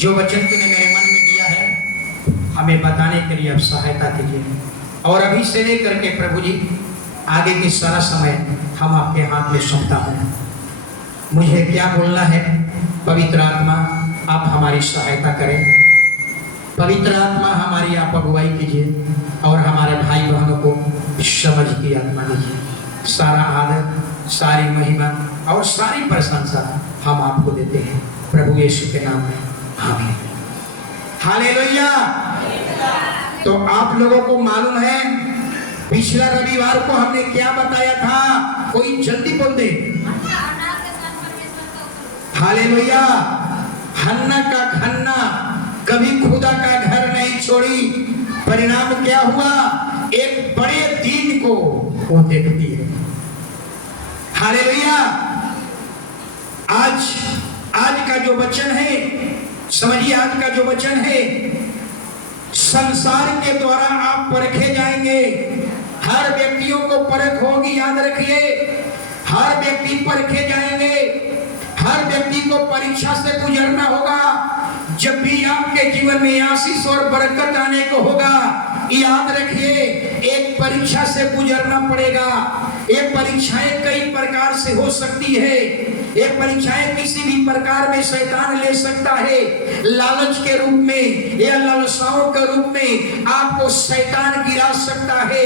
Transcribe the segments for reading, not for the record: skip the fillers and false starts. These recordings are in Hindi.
जो वचन तूने मेरे मन में दिया है हमें बताने के लिए अब सहायता कीजिए। और अभी से लेकर के प्रभु जी आगे की सारा समय हम आपके हाथ में सौंपता हूँ। मुझे क्या बोलना है, पवित्र आत्मा आप हमारी सहायता करें। पवित्र आत्मा हमारी आप अगुवाई कीजिए और हमारे भाई बहनों को समझ की आत्मा दीजिए। सारा आदर, सारी महिमा और सारी प्रशंसा हम आपको देते हैं प्रभु यीशु के नाम में, आमीन। हालेलुया। तो आप लोगों को मालूम है पिछला रविवार को हमने क्या बताया था? कोई जल्दी बोल दे। हालेलुया। हन्ना का खन्ना कभी खुदा का घर नहीं छोड़ी। परिणाम क्या हुआ? एक बड़े दिन को वो देखती है। हालेलुया। आज का जो वचन है, समझिए, आज का जो वचन है, संसार के द्वारा आप परखे जाएंगे। हर व्यक्तियों को परख होगी, याद रखिए। हर व्यक्ति परखे जाएंगे, हर व्यक्ति को परीक्षा से गुजरना होगा। जब भी आपके जीवन में आशीष और बरकत आने को होगा, याद रखिए एक परीक्षा से गुजरना पड़ेगा। ये परीक्षाएं कई प्रकार से हो सकती है। ये परीक्षाएं किसी भी प्रकार में शैतान ले सकता है, लालच के रूप में या लालसाओं के रूप में आपको शैतान गिरा सकता है।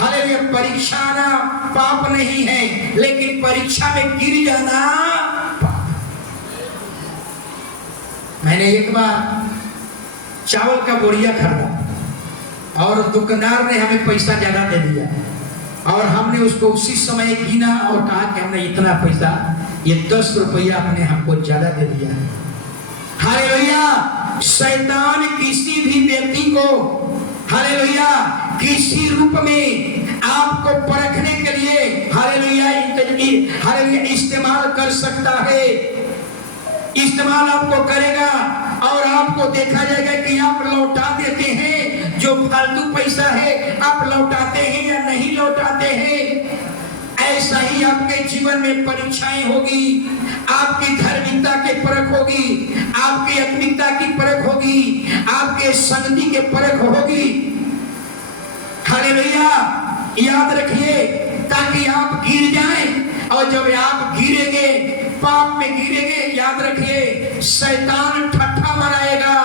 हालेलुया। परीक्षा आना पाप नहीं है, लेकिन परीक्षा में गिर जाना पाप। मैंने एक बार चावल का बोरिया खरीदा और दुकानदार ने हमें पैसा ज्यादा दे दिया और हमने उसको उसी समय गिना और कहा कि हमने इतना पैसा, ये 10 रुपया आपने हमको ज्यादा दे दिया है। हालेलुया। शैतान किसी भी व्यक्ति को, हालेलुया, किसी रूप में आपको परखने के लिए हालेलुया इस्तेमाल कर सकता है। इस्तेमाल आपको करेगा और आपको देखा जाएगा कि आप लौटा देते हैं। जो फालतू पैसा है आप लौटाते हैं या नहीं लौटाते हैं। ऐसा ही आपके जीवन में परीक्षाएं होगी। आपकी धार्मिकता की परख होगी, आपकी आत्मिकता की परख होगी, आपके संगति के परख होगी। हालेलुया। याद रखिए, ताकि आप गिर जाएं, और जब आप गिरेंगे, पाप में गिरेंगे, याद रखिए शैतान ठट्ठा बनाएगा।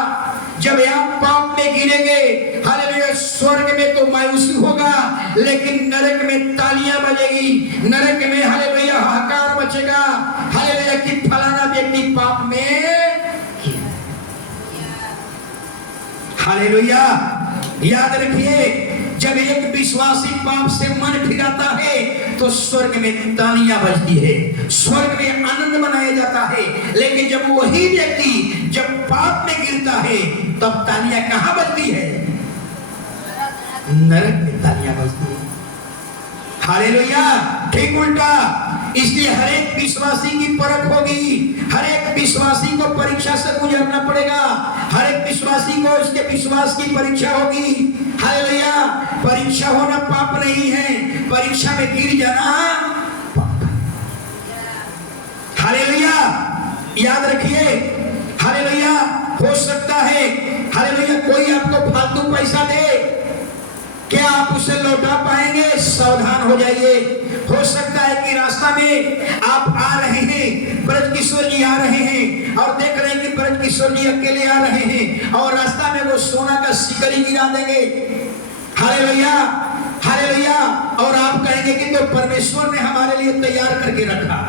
जब आप पाप में गिरेंगे, हालेलुया, स्वर्ग में तो मायूसी होगा, लेकिन नरक में तालियां बजेगी। नरक में हालेलुया हाहाकार मचेगा। हालेलुया कि फलाना व्यक्ति पाप में। हालेलुया। याद रखिए, जब एक विश्वासी पाप से मन फिराता है तो स्वर्ग में तालियां बजती है, स्वर्ग में आनंद मनाया जाता है। लेकिन जब वही व्यक्ति जब पाप में गिरता है तब तालियां कहां बजती है? नरक में तालियां बजती है। हालेलुया। ठीक उल्टा। इसलिए हर एक विश्वासी की परख होगी, हर एक विश्वासी को परीक्षा से गुजरना पड़ेगा, हर एक विश्वासी को उसके विश्वास की परीक्षा होगी। हालेलुया। परीक्षा होना पाप नहीं है, परीक्षा में गिर जाना पाप। हालेलुया। याद रखिए, हालेलुया, हो सकता है हालेलुया कोई आपको फालतू पैसा दे, क्या आप उसे लौटा पाएंगे? सावधान हो जाइए। हो सकता है कि रास्ता में आप आ रहे हैं, ब्रज किशोर जी आ रहे हैं और देख रहे हैं कि ब्रज किशोर जी अकेले आ रहे हैं और रास्ता में वो सोना का सिकड़ी गिरा देंगे। हालेलुया। हालेलुया। और आप कहेंगे कि तो परमेश्वर ने हमारे लिए तैयार करके रखा।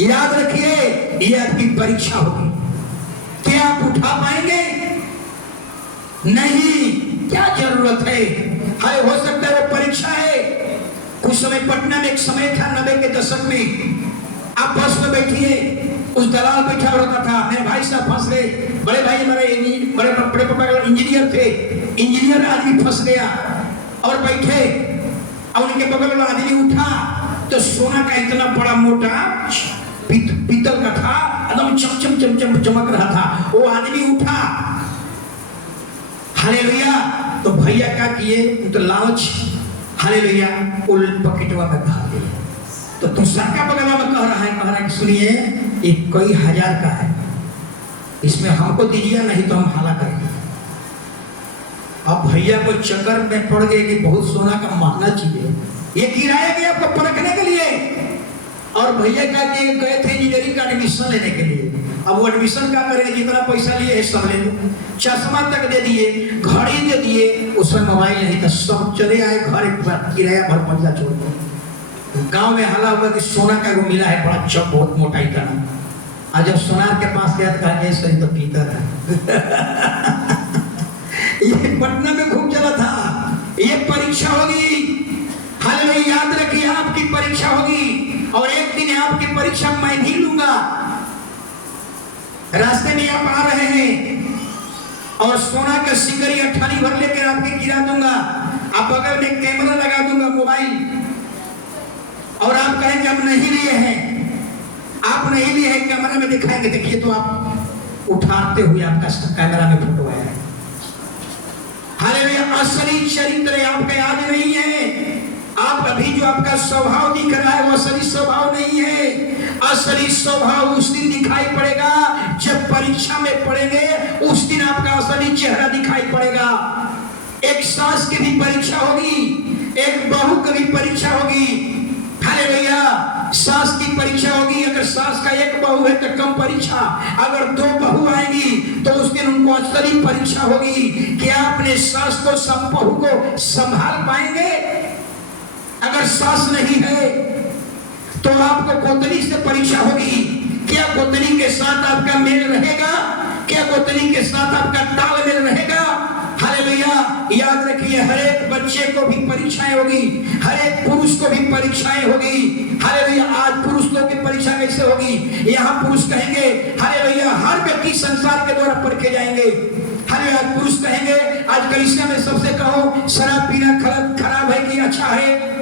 याद रखिए, ये आपकी परीक्षा होगी। क्या आप उठा पाएंगे? नहीं। क्या जरूरत है? हाय, हो सकता है वो परीक्षा है। कुछ समय पटना में एक समय था 90 के दशक में, आप बस में बैठिए, उस दलाल बैठा रहता था, मेरे भाई साहब फंस गए। बड़े भाई हमारे बड़े पापा इंजीनियर थे, इंजीनियर आदमी फंस गया और बैठे और उनके बगल में आदमी उठा तो सोना का इतना बड़ा मोटा पीतल का था, एकदम चमचम चमचम चमक रहा था। वो आदमी उठा। हालेलुया। तो भैया क्या किए? तो लालच, हालेलुया, उल पकेटवा में कहा गया। तो दूसरा का बगल में कह रहा है कि सुनिए ये कई हजार का है। इसमें हमको दीजिए, नहीं तो हम हाला करेंगे। अब भैया को चक्कर में पड़ गए कि बहुत सोना का महंगा चीज है, ये किराया गया आपको परखने के लिए। और भैया का गए थे इंजीनियरिंग का एडमिशन लेने के लिए। अब वो एडमिशन क्या करेंगे, जितना पैसा लिए सब ले लो, चश्मा तक दे दिए, घड़ी दे दिए, उसमें मोबाइल नहीं था, सब चले आए घर किराया भर पैसा छोड़ दो। गांव में हल्ला हुआ कि सोना का वो मिला है बड़ा चौक, बहुत मोटा इतना। आज जब सोनार के पास गया तो कहा सही तो पीतर है। ये पटना में खूब चला था, ये परीक्षा होगी, हालेलुया, याद रखिए आपकी परीक्षा होगी और एक दिन आपकी परीक्षा मैं भी लूंगा। रास्ते में आप आ रहे हैं और सोना का सिंगरी अठानी भर लेकर आपके गिरा दूंगा, आप बगल में कैमरा लगा दूंगा मोबाइल, और आप कहेंगे हम नहीं लिए हैं, आप नहीं लिए हैं, कैमरा में दिखाएंगे, देखिए तो आप उठाते हुए आपका कैमरा में फोटो आया है। हालेलुया, असली चरित्र आपका याद नहीं है। आप अभी जो आपका स्वभाव दिख रहा है वो असली स्वभाव नहीं है। असली स्वभाव उस दिन दिखाई पड़ेगा जब परीक्षा में पड़ेंगे, उस दिन आपका असली चेहरा दिखाई पड़ेगा। एक सास की भी परीक्षा होगी, एक बहू की भी परीक्षा होगी। हालेलुया, सास की परीक्षा होगी, अगर सास का एक बहू है तो कम परीक्षा, अगर दो बहू आएंगी तो उस दिन उनको असली परीक्षा होगी। क्या अपने सास को बहू को संभाल पाएंगे? अगर सास नहीं है तो आपको गोतनी से परीक्षा होगी, क्या गोतनी के साथ आपका मेल रहेगा, क्या गोतनी के साथ आपका तालमेल रहेगा। हालेलुया, याद रखिए हर एक बच्चे को भी परीक्षाएं होगी, हर एक पुरुष को भी परीक्षाएं होगी। हालेलुया, आज पुरुष लोग की परीक्षा कैसे होगी, यहाँ पुरुष कहेंगे हालेलुया हर व्यक्ति संसार के द्वारा परखे जाएंगे। हालेलुया, पुरुष कहेंगे आज कलीसिया में सबसे कहो शराब पीना खराब है कि अच्छा है।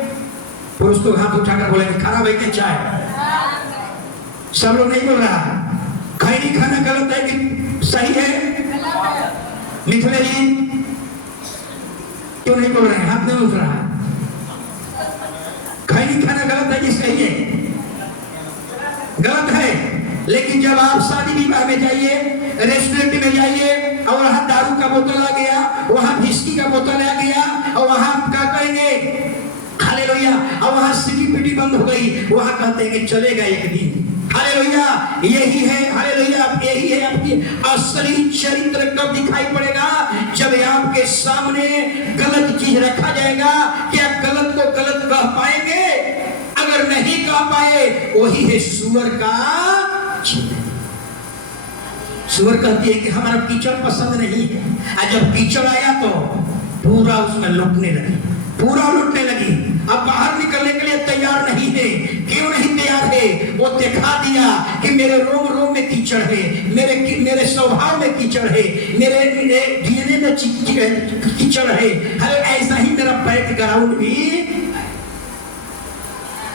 पुरुष तो हाथ उठाकर बोलेंगे खराब है कि अच्छा है। सब लोग नहीं बोल रहा, खैनी खाना गलत है कि सही है? मिथिले जी क्यों नहीं बोल रहे हैं, हाथ नहीं उठ रहा है। खैनी खाना गलत है कि सही है? गलत है। लेकिन जब आप शादी विवाह में जाइए, रेस्टोरेंट में जाइए और वहां दारू का बोतल आ गया, वहां विस्की का बोतल आ गया और वहां आप क्या करेंगे, हालेलुया, और वहां सिटी पिटी बंद हो गई, वहां कहते हैं कि चलेगा एक दिन। हालेलुया, यही है, हालेलुया, यही है आपकी असली चरित्र। कब दिखाई पड़ेगा? जब आपके सामने गलत चीज रखा जाएगा। क्या गलत को गलत कह पाएंगे? अगर नहीं कह पाए, वही है सुअर का चिन्ह। सुअर कहती है कि हमारा कीचड़ पसंद नहीं है, और जब कीचड़ आया तो पूरा उसमें लुटने लगी, पूरा लुटने लगी। अब बाहर निकलने के लिए तैयार नहीं है। क्यों नहीं तैयार है? वो दिखा दिया कि मेरे रोम रोम में कीचड़ है, मेरे स्वभाव में कीचड़ है, मेरे डीएनए में कीचड़ है। अरे ऐसा ही मेरा बैकग्राउंड भी।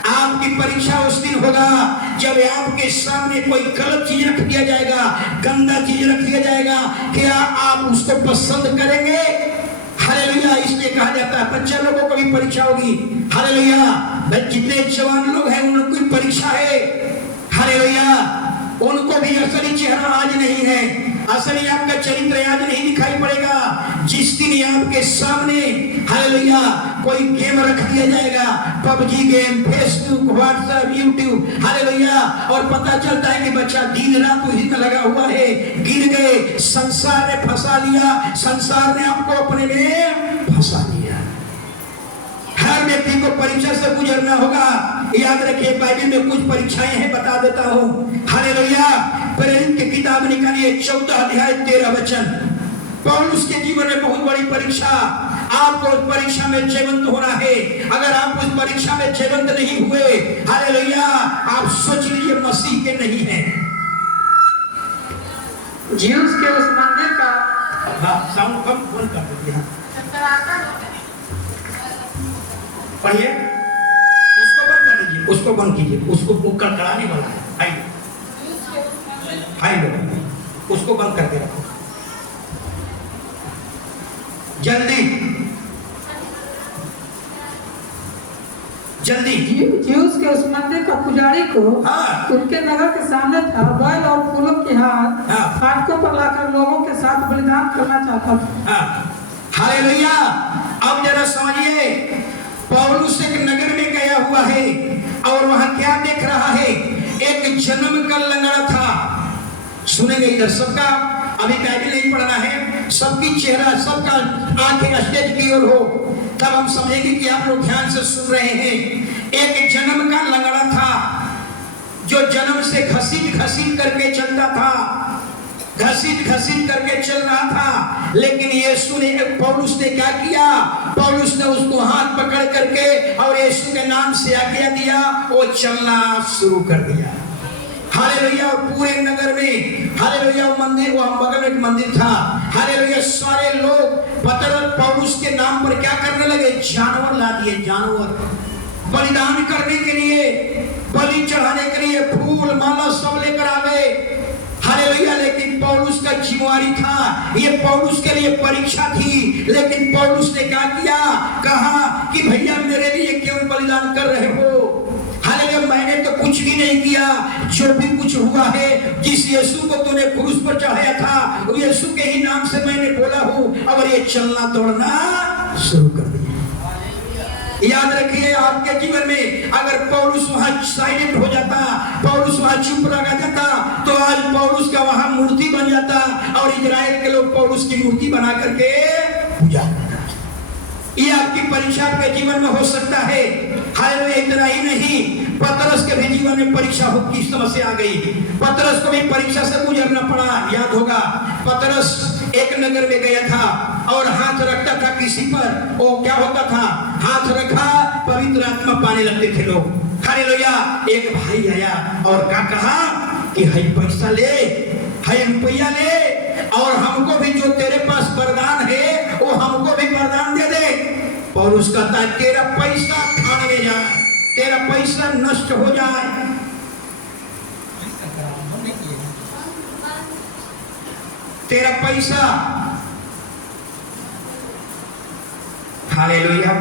आपकी परीक्षा उस दिन होगा जब आपके सामने कोई गलत चीज रख दिया जाएगा, गंदा चीज रख दिया जाएगा। क्या आप उसको पसंद करेंगे? हालेलुया, इसलिए कहा जाता है बच्चा लोगों को भी परीक्षा होगी। हालेलुया, जितने जवान लोग हैं उन लोगों की परीक्षा है। हालेलुया, उनको भी असली चेहरा आज नहीं है, असली आपका चरित्र आज नहीं दिखाई पड़ेगा। जिस दिन आपके सामने हालेलुया कोई गेम रख दिया जाएगा, PUBG game, Facebook, WhatsApp, YouTube, hallelujah, और पता चलता है कि बच्चा दिन रात उसी में लगा हुआ है, गिर गए, संसार ने फंसा लिया, संसार ने आपको अपने में फंसा लिया। हर व्यक्ति को परीक्षा से गुजरना होगा। याद रखिए बाइबल में कुछ परीक्षाएं हैं, बता देता हूँ। हालेलुया, प्रेरित की किताब निकालिए 14 अध्याय 13 वचन। पौलुस के जीवन में बहुत बड़ी परीक्षा, आपको उस परीक्षा में जयवंत होना है। अगर आप उस परीक्षा में जयवंत नहीं हुए, हालेलुया, आप सोच लीजिए मसीह के नहीं है। ज्यूस के उस मंदिर का साउंड कम बंद कर दीजिए, पढ़िए, उसको बंद कर दीजिए, उसको बंद कीजिए, उसको कड़कड़ाने वाला है। हाई लो, उसको बंद करके रखो जल्दी जल्दी। ज्यूस के उस मंदिर का पुजारी को हाँ। उनके नगर के सामने था, बैल और फूलों की हाथ हाँ। फाटकों पर लाकर लोगों के साथ बलिदान करना चाहता था। हालेलुया। अब जरा समझिए, पौलुस एक नगर में गया हुआ है और वहां क्या देख रहा है? एक जन्म का लंगड़ा था। सुनेंगे इधर सबका, अभी बाइबल नहीं पढ़ना है, सबकी चेहरा, सबका आंखें स्टेज की ओर हो, तब हम समझेंगे कि आप लोग ध्यान से सुन रहे हैं। एक जन्म का लंगड़ा था जो जन्म से घसीट घसीट करके चलता था, घसीट घसीट करके चल रहा था। लेकिन यीशु ने, पौलुस ने क्या किया? पौलुस ने उसको हाथ पकड़ करके और यीशु के नाम से आज्ञा दिया, वो चलना शुरू कर दिया। हालेलुया। और पूरे नगर में हालेलुया, वो मंदिर, वो बगल में एक मंदिर था। हालेलुया। सारे लोग पौलुस के नाम पर क्या करने लगे? जानवर ला दिए, जानवर बलिदान करने के लिए, बलि चढ़ाने के लिए फूल माला सब लेकर आ गए। हालेलुया। लेकिन पौलुस का जिम्मेवारी था, ये पौलुस के लिए परीक्षा थी। लेकिन पौलुस ने क्या किया? कहा कि भैया मेरे लिए क्यों बलिदान कर रहे हो? हालेलुया। मैंने तो कुछ भी नहीं किया, जो भी कुछ हुआ है, जिस यीशु को तूने क्रूस पर चढ़ाया था, वो यीशु के ही नाम से मैंने बोला हूँ, और ये चलना दौड़ना शुरू कर दिया। याद रखिए, आपके जीवन में अगर पौलुस वहां साइलेंट हो जाता, पौलुस वहां चुप लगा जाता, तो आज पौलुस का वहां मूर्ति बन जाता और इजराइल के लोग पौलुस की मूर्ति बना करके पूजा करता। ये आपकी परीक्षा आपके जीवन में हो सकता है। हालेलुया। इतना ही नहीं, पतरस के भी जीवन में परीक्षा की समस्या आ गई। पतरस को भी परीक्षा से गुजरना पड़ा। याद होगा, पतरस एक नगर में गया था और हाथ रखता था किसी पर, वो क्या होता था? हाथ रखा, पवित्र आत्मा पाने लगते थे लोग। हालेलुया। एक भाई आया और क्या कहा कि है पैसा ले, है रुपया ले, और हमको भी जो तेरे पास वरदान है वो हमको भी वरदान दे दे। और उसका था, तेरा पैसा खान में जाए, तेरा पैसा नष्ट हो जाए। तेरा पैसा, हालेलुया।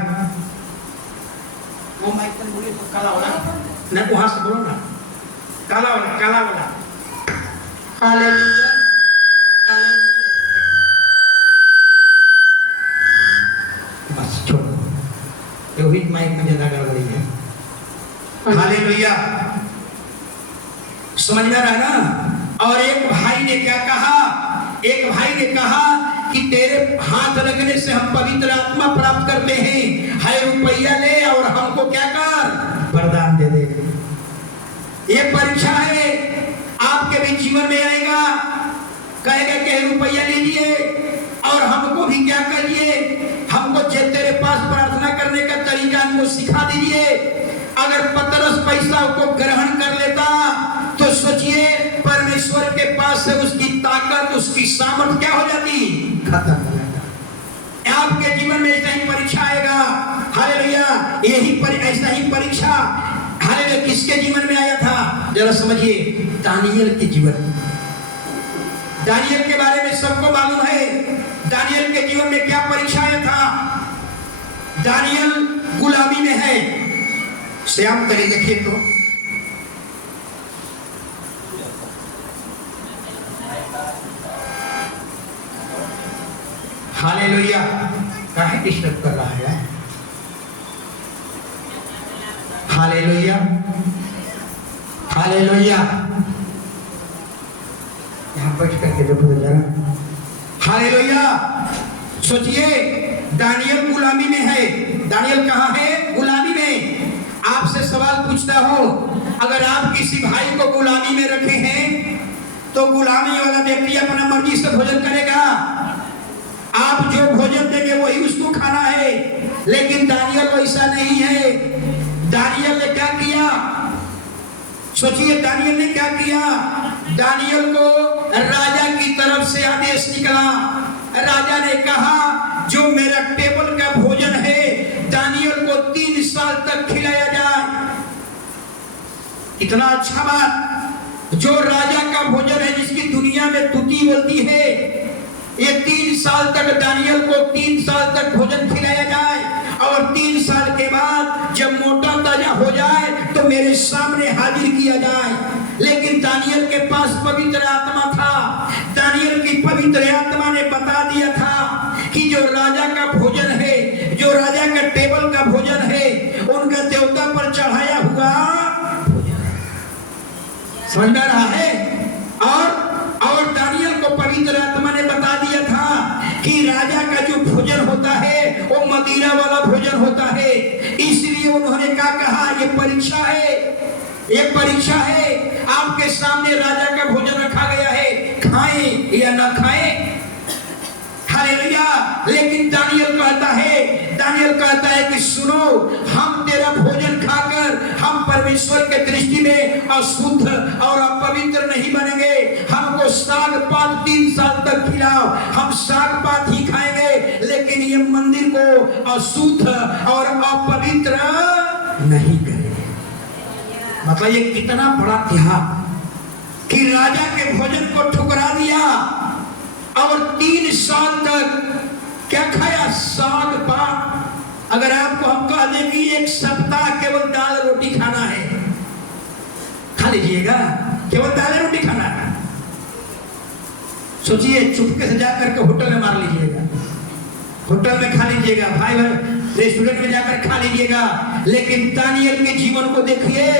वो माइक पर बोले तो काला वाला ना, वहां से बोलो ना, काला वाला, काला वाला। हालेलुया। बस छोड़ो, वही माइक में ज्यादा गड़बड़ी है। हालेलुया। समझ में आ रहा है ना? और एक भाई ने क्या कहा? एक भाई ने कहा कि तेरे हाथ रखने से हम पवित्र आत्मा प्राप्त करते हैं, है रुपया ले और हमको क्या कर? वरदान दे दे। ये परीक्षा है, आपके भी जीवन में आएगा। कहेगा कि रुपया लीजिए और हमको भी क्या करिए, हमको तेरे पास प्रार्थना करने का तरीका हमको सिखा दीजिए। अगर पतरस पैसा को ग्रहण कर लेता तो सोचिए, परमेश्वर के पास से उसकी ताकत, उसकी सामर्थ क्या हो जाती? खत्म हो जाता। आपके जीवन में ऐसा ही परीक्षा आएगा। हालेलुया। ऐसा ही परीक्षा हालेलुया किसके जीवन में आया था? जरा समझिए, दानियल के जीवन में। दानियल के बारे में सबको मालूम है, दानियल के जीवन में क्या परीक्षा आया था। दानियल गुलामी में है। श्याम करिए, देखिए तो हालेलुया। काहे डिस्टर्ब कर रहा है? हालेलुया। हालेलुया। यहाँ बैठ करके देखो जरा। हालेलुया। सोचिए, दानियल गुलामी में है। दानियल कहाँ है? गुलामी में। आपसे सवाल पूछता हूँ, अगर आप किसी भाई को गुलामी में रखे हैं तो गुलामी वाला व्यक्ति अपना मर्जी से भोजन करेगा। आप जो भोजन देंगे वही उसको खाना है। लेकिन दानियल वैसा नहीं है। दानियल ने क्या किया? सोचिए, दानियल ने क्या किया? दानियल को राजा की तरफ से आदेश निकला। राजा ने कहा, जो मेरा टेबल का भोजन है दानियल को 3 साल तक खिलाया जाए। इतना अच्छा बात, जो राजा का भोजन है, जिसकी दुनिया में तुति बोलती है, ये 3 साल तक दानियल को 3 साल तक भोजन खिलाया जाए। और 3 साल के बाद जब मोटा ताजा हो जाए तो मेरे सामने हाजिर किया जाए। लेकिन दानियल के पास पवित्र आत्मा था। दानियल की पवित्र आत्मा ने बता दिया था कि जो राजा का भोजन है, जो राजा का टेबल का भोजन है, उनका देवता पर चढ़ाया हुआ समझ में रहा है। और दानियल को पवित्र आत्मा ने बता दिया था कि राजा का जो भोजन होता है वो मदिरा वाला भोजन होता है। इसलिए उन्होंने क्या कहा, ये परीक्षा है, ये परीक्षा है। आपके सामने राजा का भोजन रखा गया है, खाएं या ना खाएं। हालेलुया। लेकिन दानियल कहता है कि सुनो, हम तेरा भोजन खाकर हम परमेश्वर के दृष्टि में अशुद्ध और अपवित्र नहीं बनेंगे। हमको साग पात 3 साल तक खिलाओ, हम साग पात ही खाएंगे, लेकिन ये मंदिर को अशुद्ध और अपवित्र नहीं करेंगे। मतलब ये कितना बड़ा त्याग कि राजा के भोजन को ठुकरा दिया और 3 साल तक क्या खाया, साग पात। अगर आपको हम कह दें कि 1 सप्ताह केवल दाल रोटी खाना है, खा लीजिएगा, केवल दाल रोटी खाना है। सोचिए, चुपके से जाकर के होटल में मार लीजिएगा, होटल में खा लीजिएगा, भाई रेस्टोरेंट में जाकर खा लीजिएगा। लेकिन दानियल के जीवन को देखिए,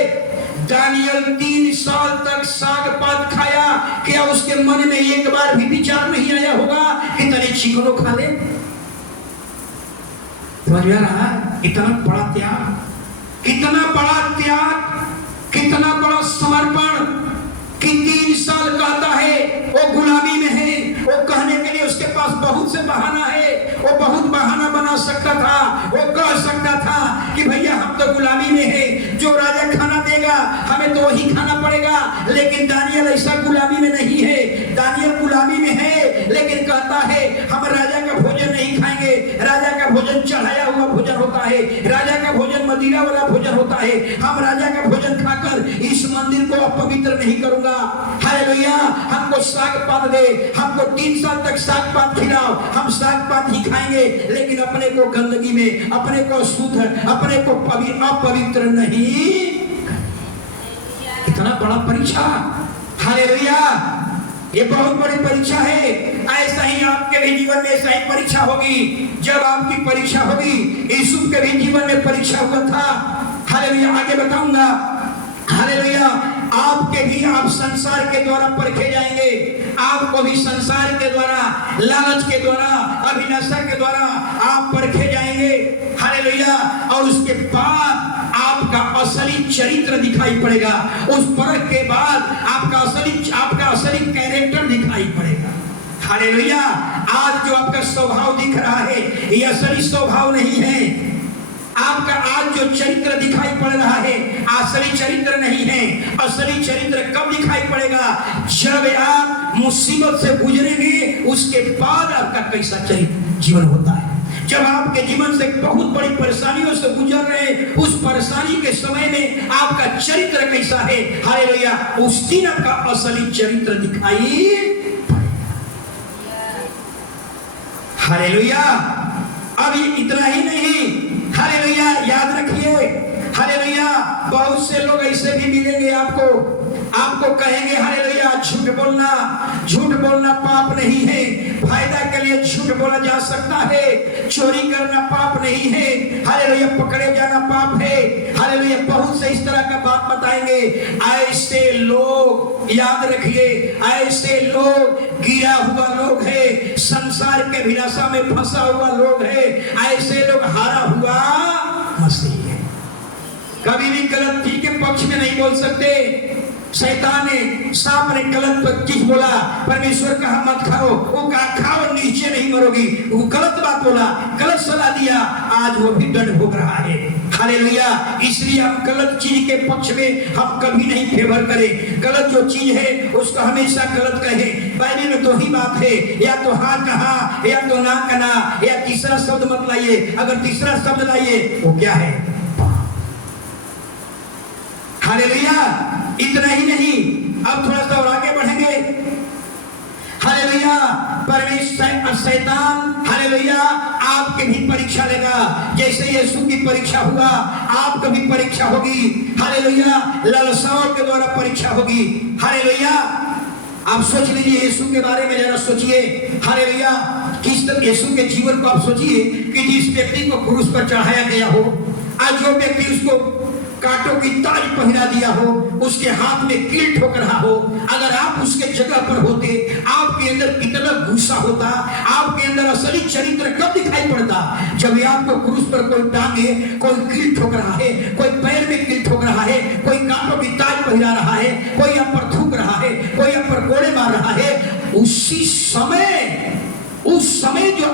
दानियल 3 साल तक साग पात खाया। क्या उसके मन में एक बार भी विचार नहीं आया होगा कि तने चिकनो खा ले? समझ में आ रहा है? इतना बड़ा त्याग, कितना बड़ा त्याग, कितना बड़ा समर्पण कि 3 साल कहता है वो गुलामी में है। वो कहने के लिए उसके पास बहुत से बहाना है, वो बहुत बहाना बना सकता था। वो कह सकता था कि भैया हम तो गुलामी में है, जो राजा खाना देगा हमें तो वही खाना पड़ेगा। लेकिन दानियल ऐसा गुलामी में नहीं है। दानियल गुलामी में है, लेकिन कहता है हम राजा का भोजन नहीं खाएंगे। राजा का भोजन चढ़ाया हुआ भोजन होता है, राजा का भोजन मदिरा वाला भोजन होता है। हम राजा का भोजन खाकर इस मंदिर को अपवित्र नहीं करूंगा। हालेलुया। हमको साग पात दे, हमको 3 साल तक साग पात खिलाओ, हम साग पात ही खाएंगे, लेकिन अपने को गंदगी में, अपने को शुद्ध, अपने को अपवित्र नहीं। इतना बड़ा परीक्षा। हालेलुया। ये बहुत बड़ी परीक्षा है। ऐसा ही आपके भी जीवन में ऐसा ही परीक्षा होगी। जब आपकी परीक्षा होगी, यीशु के भी जीवन में परीक्षा हुआ था। हालेलुया। आगे बताऊंगा। हालेलुया। आपके भी आप संसार के द्वारा परखे जाएंगे। आपको भी संसार के द्वारा, लालच के द्वारा, अभिलाषा के द्वारा आप परखे जाएंगे। हालेलुया। और उसके बाद आपका असली चरित्र दिखाई पड़ेगा। उस परख के बाद आपका असली कैरेक्टर दिखाई पड़ेगा। हालेलुया। आज जो आपका स्वभाव दिख रहा है, ये असली स्वभाव नहीं है। आपका आज जो चरित्र दिखाई पड़ रहा है, असली चरित्र नहीं है। असली चरित्र कब दिखाई पड़ेगा? जब आप मुसीबत से गुजरेंगे, उसके बाद आपका कैसा चरित्र जीवन होता है। जब आपके जीवन से बहुत बड़ी परेशानियों से गुजर रहे हैं, उस परेशानी के समय में आपका चरित्र कैसा है, हालेलुया, उस दिन आपका असली चरित्र दिखाई पड़ेगा। हालेलुया। अभी इतना ही नहीं, हालेलुया, याद रखिए, हालेलुया, बहुत से लोग ऐसे भी मिलेंगे आपको कहेंगे हालेलुया, झूठ बोलना पाप नहीं है। फायदा के लिए झूठ बोला जा सकता है। चोरी करना पाप नहीं है। हालेलुया। पकड़े जाना पाप है। हालेलुया। बहुत से इस तरह का बात बताएंगे। ऐसे लोग, याद रखिए, ऐसे लोग गिरा हुआ लोग है, संसार के अभिलाषा में फंसा हुआ लोग है। ऐसे लोग हारा हुआ मसीह है। कभी भी गलत चीज के पक्ष में नहीं बोल सकते। शैतान ने, सांप ने गलत चीज बोला, परमेश्वर कहा मत खाओ, वो कहा खाओ नीचे नहीं मरोगी, वो गलत बात बोला, गलत सलाह दिया, आज वो भी दंड भोग रहा है। हालेलुया। इसलिए हम गलत चीज के पक्ष में हम कभी नहीं फेवर करें। गलत जो चीज है उसको हमेशा गलत कहे। बाइबल में तो ही बात है, या तो हाँ कहा, या तो ना कहना, या तीसरा शब्द मत लाइए। अगर तीसरा शब्द लाइए वो क्या है? हालेलुया। इतना ही नहीं, अब थोड़ा सा और आगे बढ़ेंगे। हालेलुया। हालेलुया। परमेश्वर शैतान हालेलुया आपके भी परीक्षा लेगा, जैसे यीशु की परीक्षा हुआ आपको भी परीक्षा होगी। हालेलुया। लालसाओं के द्वारा परीक्षा होगी। हालेलुया। आप सोच लीजिए यीशु के बारे में जरा सोचिए। हालेलुया। किस तरह यीशु के जीवन को आप सोचिए कि जिस व्यक्ति को क्रूस पर चढ़ाया गया हो, आज जो व्यक्ति उसको कांटों की ताज पहना दिया हो, उसके हाथ में कील ठोक रहा हो, अगर आप उसके जगह पर होते आपके अंदर कितना गुस्सा होता, आपके अंदर असली चरित्र कब दिखाई पड़ता? जब आपको क्रूस पर कोई टांगे, कोई कील ठोक रहा है, कोई पैर में कील ठोक रहा है, कोई कांटों की ताज पहना रहा है, कोई आप पर थूक रहा है, कोई आप पर कोड़े मार रहा है, उस समय जो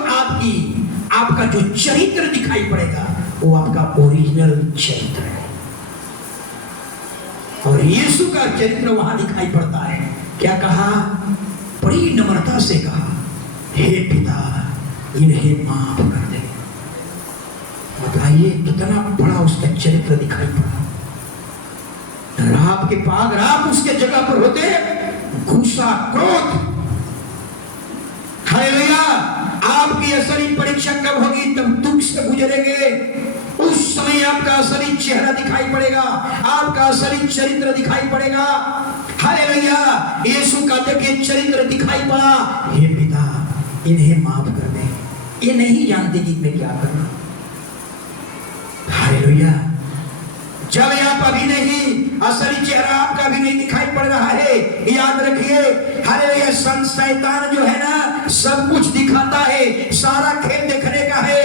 आपका जो चरित्र दिखाई पड़ेगा वो आपका ओरिजिनल चरित्र है। और यीशु का चरित्र वहां दिखाई पड़ता है। क्या कहा? बड़ी नम्रता से कहा, हे पिता इन्हें माफ कर दे। बताइए कितना बड़ा उसका चरित्र दिखाई पड़ा। राब के पाग राब उसके जगह पर होते, गुस्सा क्रोध। हालेलुया। आपकी असली परीक्षा कब होगी? तब दुख से गुजरेंगे, उस समय आपका असली चेहरा दिखाई पड़ेगा, आपका असली चरित्र दिखाई पड़ेगा। हालेलुया। यीशु का देखिए चरित्र दिखाई पड़ा, हे पिता इन्हें माफ कर दे। ये नहीं जानते कि मैं क्या कर रहा हूं। हालेलुया। जब आप अभी नहीं, असली चेहरा आपका भी नहीं दिखाई पड़ रहा है, याद रखिए। हालेलुया। शैतान जो है ना सब कुछ दिखाता है, सारा खेल देखने का है,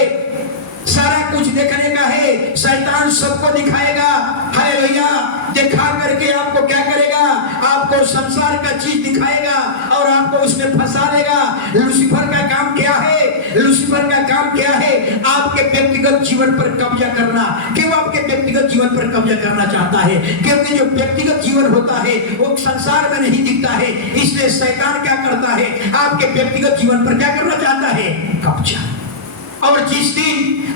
सारा कुछ देखने का है। शैतान सबको दिखाएगा। हालेलुया। दिखा करके आपको क्या करेगा? आपको संसार का चीज दिखाएगा और आपको उसमें फंसा देगा। लूसीफर का काम क्या है? लूसीफर का काम क्या है? आपके व्यक्तिगत जीवन पर कब्जा करना। क्यों आपके व्यक्तिगत जीवन पर कब्जा करना चाहता है? क्योंकि जो व्यक्तिगत जीवन होता है वो संसार में नहीं दिखता है, इसलिए शैतान क्या करता है? आपके व्यक्तिगत जीवन पर क्या करना चाहता है? कब्जा। और जिस दिन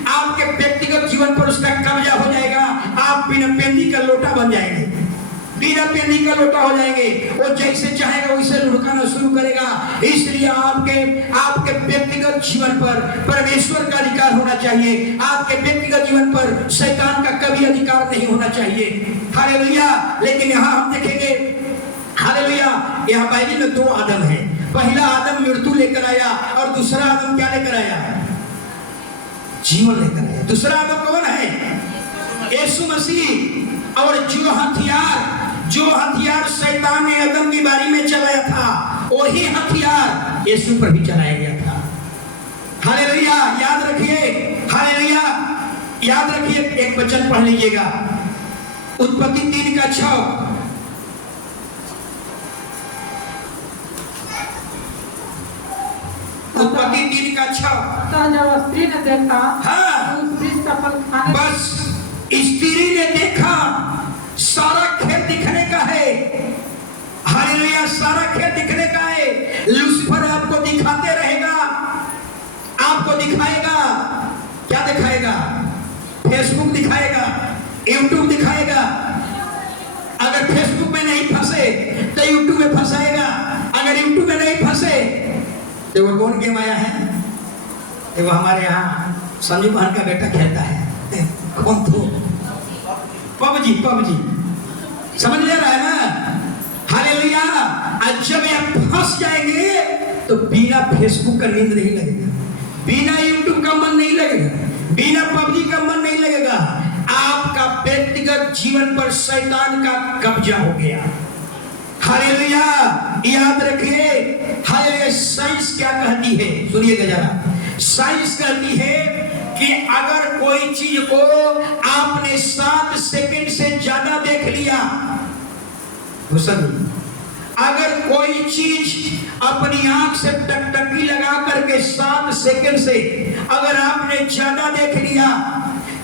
आपके व्यक्तिगत जीवन पर उसका कब्जा हो जाएगा, आप बिना पेंदी का लोटा बन जाएंगे, बिना पेंदी का लोटा हो जाएंगे। वो जैसे चाहेगा वैसे लुढ़काना शुरू करेगा। इसलिए आपके व्यक्तिगत जीवन पर परमेश्वर का अधिकार होना चाहिए। आपके व्यक्तिगत जीवन पर शैतान का कभी अधिकार नहीं होना चाहिए। हालेलुया। लेकिन यहाँ हम देखेंगे, हालेलुया, यहाँ बाइबल में 2 आदम है। पहला आदम मृत्यु लेकर आया और दूसरा आदम क्या लेकर आया? जीवन लेकर आया। दूसरा आदम कौन है? यीशु मसीह। और जो हथियार शैतान ने आदम की बारी में चलाया था, वही हथियार यीशु पर भी चलाया गया था। हालेलुया। याद रखिए। हालेलुया। याद रखिए। एक वचन पढ़ लीजिएगा, उत्पत्ति 3:6। उत्पत्ति 3:6। जब स्त्री ने देखा, हाँ, उस वृक्ष का फल खाने, बस स्त्री ने देखा, सारा खेल दिखने का है। हालेलुया। सारा खेल दिखने का है। लूसीफर आपको दिखाते रहेगा, आपको दिखाएगा। क्या दिखाएगा? फेसबुक दिखाएगा, यूट्यूब दिखाएगा। अगर फेसबुक में नहीं फंसे तो यूट्यूब में फंसाएगा। अगर यूट्यूब में नहीं फंसे तो वो कौन गेम आया है? वो हमारे यहाँ संजू बहन का बेटा खेलता है। कौन तो? पबजी। समझ ले रहा है ना? हालेलुया। आज जब आप फंस जाएंगे तो बिना फेसबुक का नींद नहीं लगेगा, बिना यूट्यूब का मन नहीं लगेगा, बिना पबजी का मन नहीं लगेगा। आपका व्यक्तिगत जीवन पर शैतान का कब्जा हो गया। हालेलुया। याद रखिए। हालेलुया। साइंस क्या कहती है? सुनिएगा जरा। साइंस कहती है कि अगर कोई चीज को आपने 7 सेकंड से ज्यादा देख लिया, अगर कोई चीज अपनी आंख से टकटकी लगा करके 7 सेकंड से अगर आपने ज्यादा देख लिया,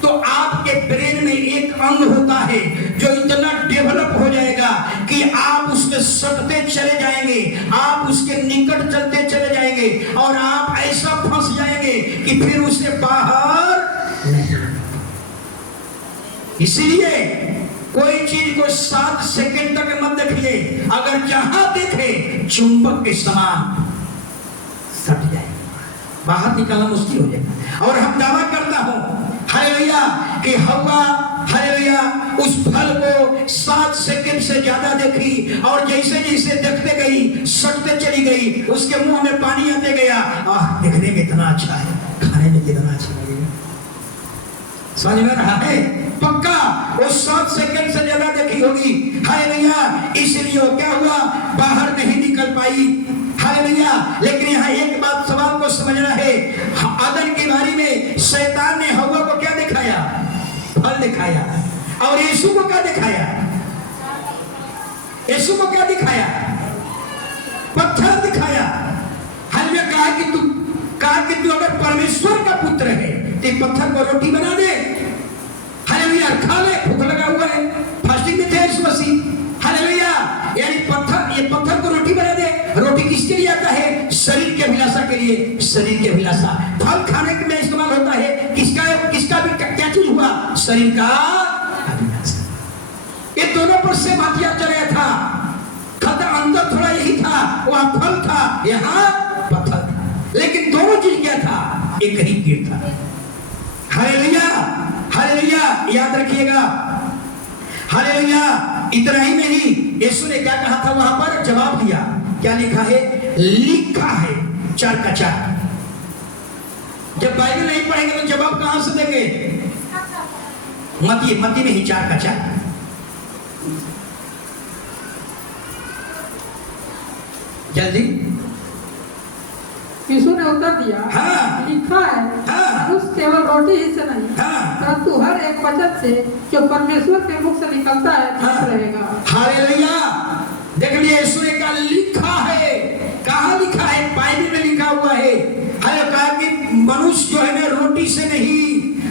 तो आपके ब्रेन में एक अंग होता है जो इतना डेवलप हो जाएगा कि आप उसमें सटते चले जाएंगे, आप उसके निकट चलते चले जाएंगे और आप ऐसा फंस जाएंगे कि फिर उसे बाहर नहीं। इसलिए कोई चीज को 7 सेकंड तक मत देखिए। अगर जहां देखे चुंबक के समान बाहर निकालना मुश्किल हो जाएगा। और हम दावा करता हूँ हालेलुया कि हव्वा हालेलुया उस फल को 7 सेकंड से ज्यादा देखी, और जैसे जैसे देखते गई सटते चली गई, उसके मुंह में पानी आते गया। आह, देखने में इतना अच्छा है, खाने में कितना अच्छा लगेगा। समझ में रहा है? पक्का वो 7 सेकंड से ज्यादा देखी होगी। हालेलुया, इसलिए वो क्या हुआ, बाहर नहीं निकल पाई। हालेलुया, लेकिन यहाँ एक बात सवाल को समझना है। आदम की बारी में शैतान ने हव्वा को क्या दिखाया? फल दिखाया। और यीशु को क्या दिखाया? यीशु को क्या दिखाया? पत्थर दिखाया। हालेलुया, कहा कि तू अगर परमेश्वर का पुत्र है तो पत्थर को रोटी बना दे। हालेलुया, खा ले, भूख लगा हुआ है, फास्टिंग में थे यीशु मसीह। हालेलुया, यानी ये पत्थर को रोटी बना दे। रोटी किसके लिए आता है? शरीर के अभिलाषा के लिए। शरीर की अभिलाषा फल खाने में इस्तेमाल होता है। किसका भी क्या चीज हुआ? शरीर का अभिलाषा। ये दोनों पर से हथियार चल रहा था। खतरा अंदर थोड़ा यही था, वहां फल था, यहाँ पत्थर था, लेकिन दोनों चीज क्या था? एक ही गिर था। हालेलुया, हालेलुया, याद रखिएगा। हालेलुया, इतना ही नहीं, यीशु ने क्या कहा था वहां पर? जवाब दिया। क्या लिखा है? लिखा है 4 का 4। जब बाइबल नहीं पढ़ेंगे तो जवाब कहां से देंगे? मत्ती में ही 4 का 4। जल्दी। यीशु ने उत्तर दिया, हाँ, लिखा है, मनुष्य केवल रोटी ही से नहीं, परंतु हर एक वचन से जो परमेश्वर के मुख से निकलता है जीवित रहेगा। हालेलुया, देख लिए यीशु ने कहा लिखा है। कहाँ लिखा है? बाइबल में लिखा हुआ है। हालेलुया, कहा कि मनुष्य जो है ना रोटी से नहीं,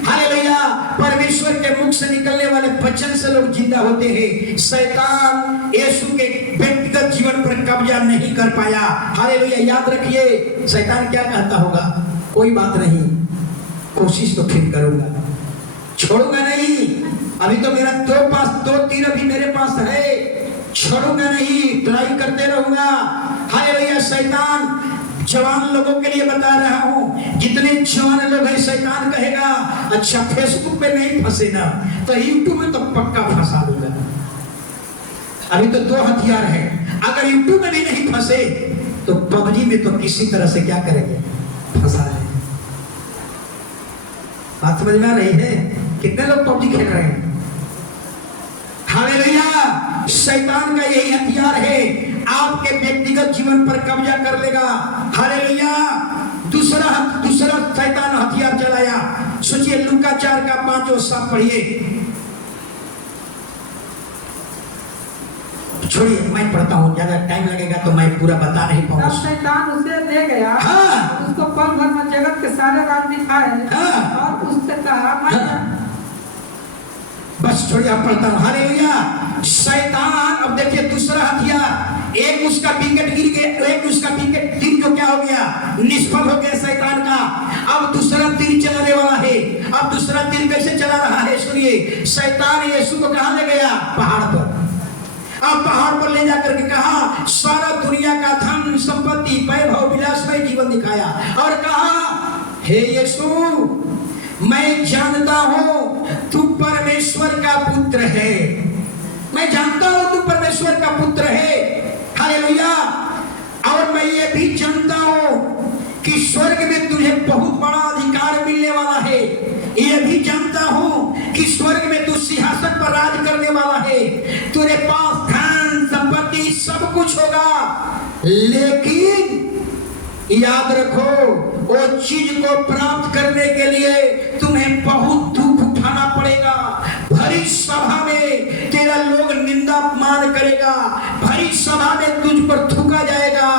हालेलुया, परमेश्वर के मुख से निकलने वाले वचन से लोग जिंदा होते हैं। शैतान यीशु के व्यक्तिगत जीवन पर कब्जा नहीं कर पाया। हालेलुया, याद रखिए, शैतान क्या कहता होगा? कोई बात नहीं, कोशिश तो फिर करूंगा, छोड़ूंगा नहीं। अभी तो मेरा 2 तीर अभी मेरे पास है, छोड़ूंगा नहीं, ट्राई करते रहूंगा। हालेलुया, शैतान जवान लोगों के लिए बता रहा हूं, जितने जवान लोग हैं, शैतान कहेगा अच्छा फेसबुक पे नहीं फंसे ना तो यूट्यूब में तो पक्का फंसा दूंगा। अभी तो 2 हथियार है, अगर यूट्यूब में भी नहीं फंसे तो पबजी में तो किसी तरह से क्या करेंगे? फंसा लेंगे। बात समझ में आ रही है? कितने लोग पबजी खेल रहे हैं? हालेलुया, शैतान का यही हथियार है, आपके व्यक्तिगत जीवन पर कब्जा कर लेगा। हालेलुया, दूसरा शैतान हथियार चलाया। सोचिए, लूका 4 का 5 और 7 पढ़िए। छोड़िए, मैं पढ़ता हूँ, ज्यादा टाइम लगेगा तो मैं पूरा बता नहीं पाऊंगा। तब शैतान उसे ले गया, उसको पल भर में जगत के सारे राज दिखाए, और उससे कहा, बस छोड़िए, आप पढ़ता हूँ। हालेलुया, शैतान, अब देखिए दूसरा हथियार, एक उसका विकेट गिर गया, एक उसका विकेट तीर जो क्या हो गया? निष्फल हो गया शैतान का। अब दूसरा तीर चलाने वाला है। अब दूसरा तीर कैसे चला रहा है? सुनिए, शैतान यीशु को कहां ले गया? पहाड़ पर। अब पहाड़ पर ले जाकर के कहा, सारा दुनिया का धन संपत्ति वैभव विलासमय जीवन दिखाया, और कहा, हे यीशु, मैं जानता हूं तू परमेश्वर का पुत्र है। मैं जानता हूं तू परमेश्वर का पुत्र है। हालेलुया, और मैं ये भी जानता हूं कि स्वर्ग में तुझे बहुत बड़ा अधिकार मिलने वाला है। ये भी जानता हूं कि स्वर्ग में तू सिंहासन पर राज करने वाला है। तेरे पास धन संपत्ति सब कुछ होगा, लेकिन याद रखो, वो चीज को प्राप्त करने के लिए तुम्हें बहुत दुख उठाना पड़ेगा। भरी सभा में तेरा लोग निंदा अपमान करेगा, भरी सभा में तुझ पर थूका जाएगा,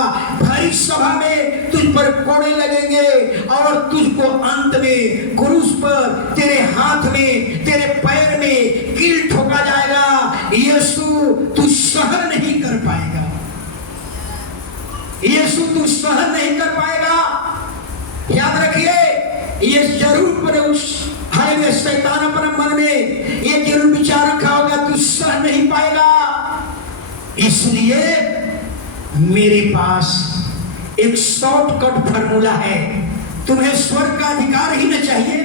भरी सभा में तुझ पर कोड़े लगेंगे, और तुझको अंत में क्रूस पर तेरे हाथ में, तेरे पैर में कील ठोका जाएगा। यीशु तू सहन नहीं कर पाएगा, यीशु तू सहन नहीं कर पाएगा। याद रखिए, ये जरूर पर हालेलुया, शैतान अपने मन में ये जरूर विचार रखा होगा, तू सहन नहीं पाएगा। इसलिए मेरे पास एक शॉर्टकट फार्मूला है, तुम्हें स्वर्ग का अधिकार ही न चाहिए,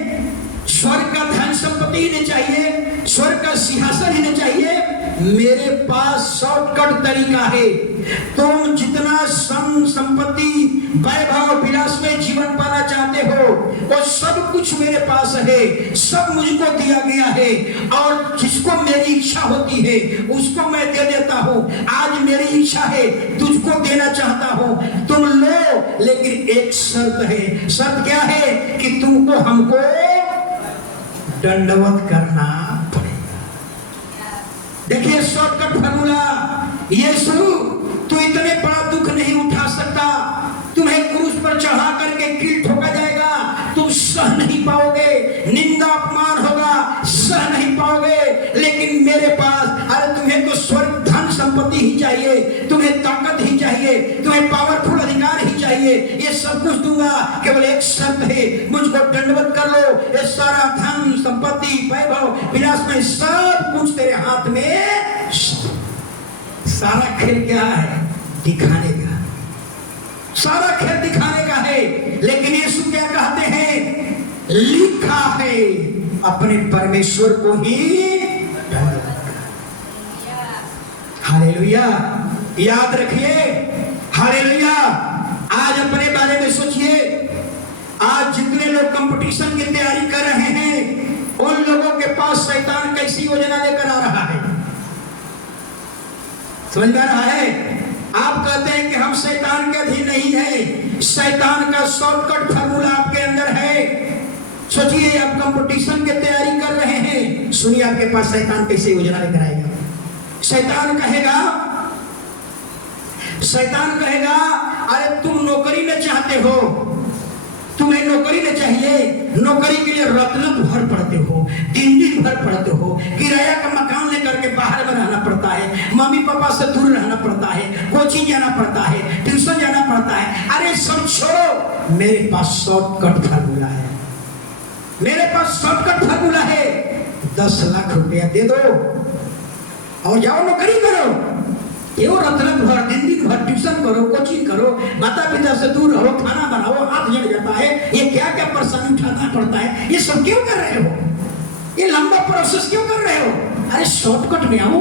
स्वर्ग का धन संपत्ति ही नहीं चाहिए, स्वर्ग का सिंहासन ही नहीं चाहिए। मेरे पास शॉर्टकट तरीका है। तुम जितना संपत्ति, वैभव, विलास में जीवन पाना चाहते हो, वो सब कुछ मेरे पास है, सब मुझको दिया गया है, और जिसको मेरी इच्छा होती है उसको मैं दे देता हूं। आज मेरी इच्छा है, तुझको देना चाहता हूं, तुम लो, लेकिन एक शर्त है। शर्त क्या है? कि तुमको हमको दंडवत करना पड़ेगा। देखिए शॉर्टकट फार्मूला, यीशु तू इतने बड़ा दुख नहीं उठा सकता, तुम्हें क्रूस पर चढ़ा करके कील ठोका जाएगा, तुम सह नहीं पाओगे, निंदा अपमान होगा, सह नहीं पाओगे। लेकिन मेरे पास, अरे तुम्हें तो स्वर्ग धन संपत्ति ही चाहिए, तुम्हें ताकत ही चाहिए, तुम्हें पावरफुल अधिकार ही चाहिए, ये सब कुछ दूंगा, केवल एक शर्त है, मुझको दंडवत कर लो। ये सारा धन संपत्ति, वैभव, विलास में सब कुछ तेरे हाथ में। सारा खेल क्या है? दिखाने का। सारा खेल दिखाने का है। लेकिन यीशु क्या कहते हैं? लिखा है, अपने परमेश्वर को ही धन्यवाद। हालेलुया, याद रखिए, हालेलुया। आज अपने बारे में सोचिए, आज जितने लोग कंपटीशन की तैयारी कर रहे हैं, उन लोगों के पास शैतान कैसी योजना लेकर आ रहा है, समझ में आ रहा है? आप कहते हैं कि हम शैतान के अधीन नहीं है, शैतान का शॉर्टकट फार्मूला आपके अंदर है। सोचिए, आप कंपटीशन की तैयारी कर रहे हैं, सुनिए आपके पास शैतान कैसे योजना लेकर आएगा। शैतान कहेगा, अरे तुम नौकरी न चाहते हो, तुम्हें नौकरी न चाहिए, नौकरी के लिए रत्न भर पड़ते हो, दिन भर पड़ते हो, किराया का मकान लेकर के बाहर में रहना पड़ता है, मम्मी पापा से दूर रहना पड़ता है, कोचिंग जाना पड़ता है, ट्यूशन जाना पड़ता है। अरे सब छोड़ो, मेरे पास शॉर्टकट फार्मूला है, मेरे पास शॉर्टकट फार्मूला है। 10 लाख रुपया दे दो और जाओ नौकरी करो, ये रत्न भर दिन भर ट्यूशन करो, कोचिंग करो, माता पिता से दूर रहो, खाना बनाओ, हाथ जल जाता है, ये क्या क्या परेशानी उठाना पड़ता है, ये सब क्यों कर रहे हो? ये लंबा प्रोसेस क्यों कर रहे हो? अरे शॉर्टकट में आओ,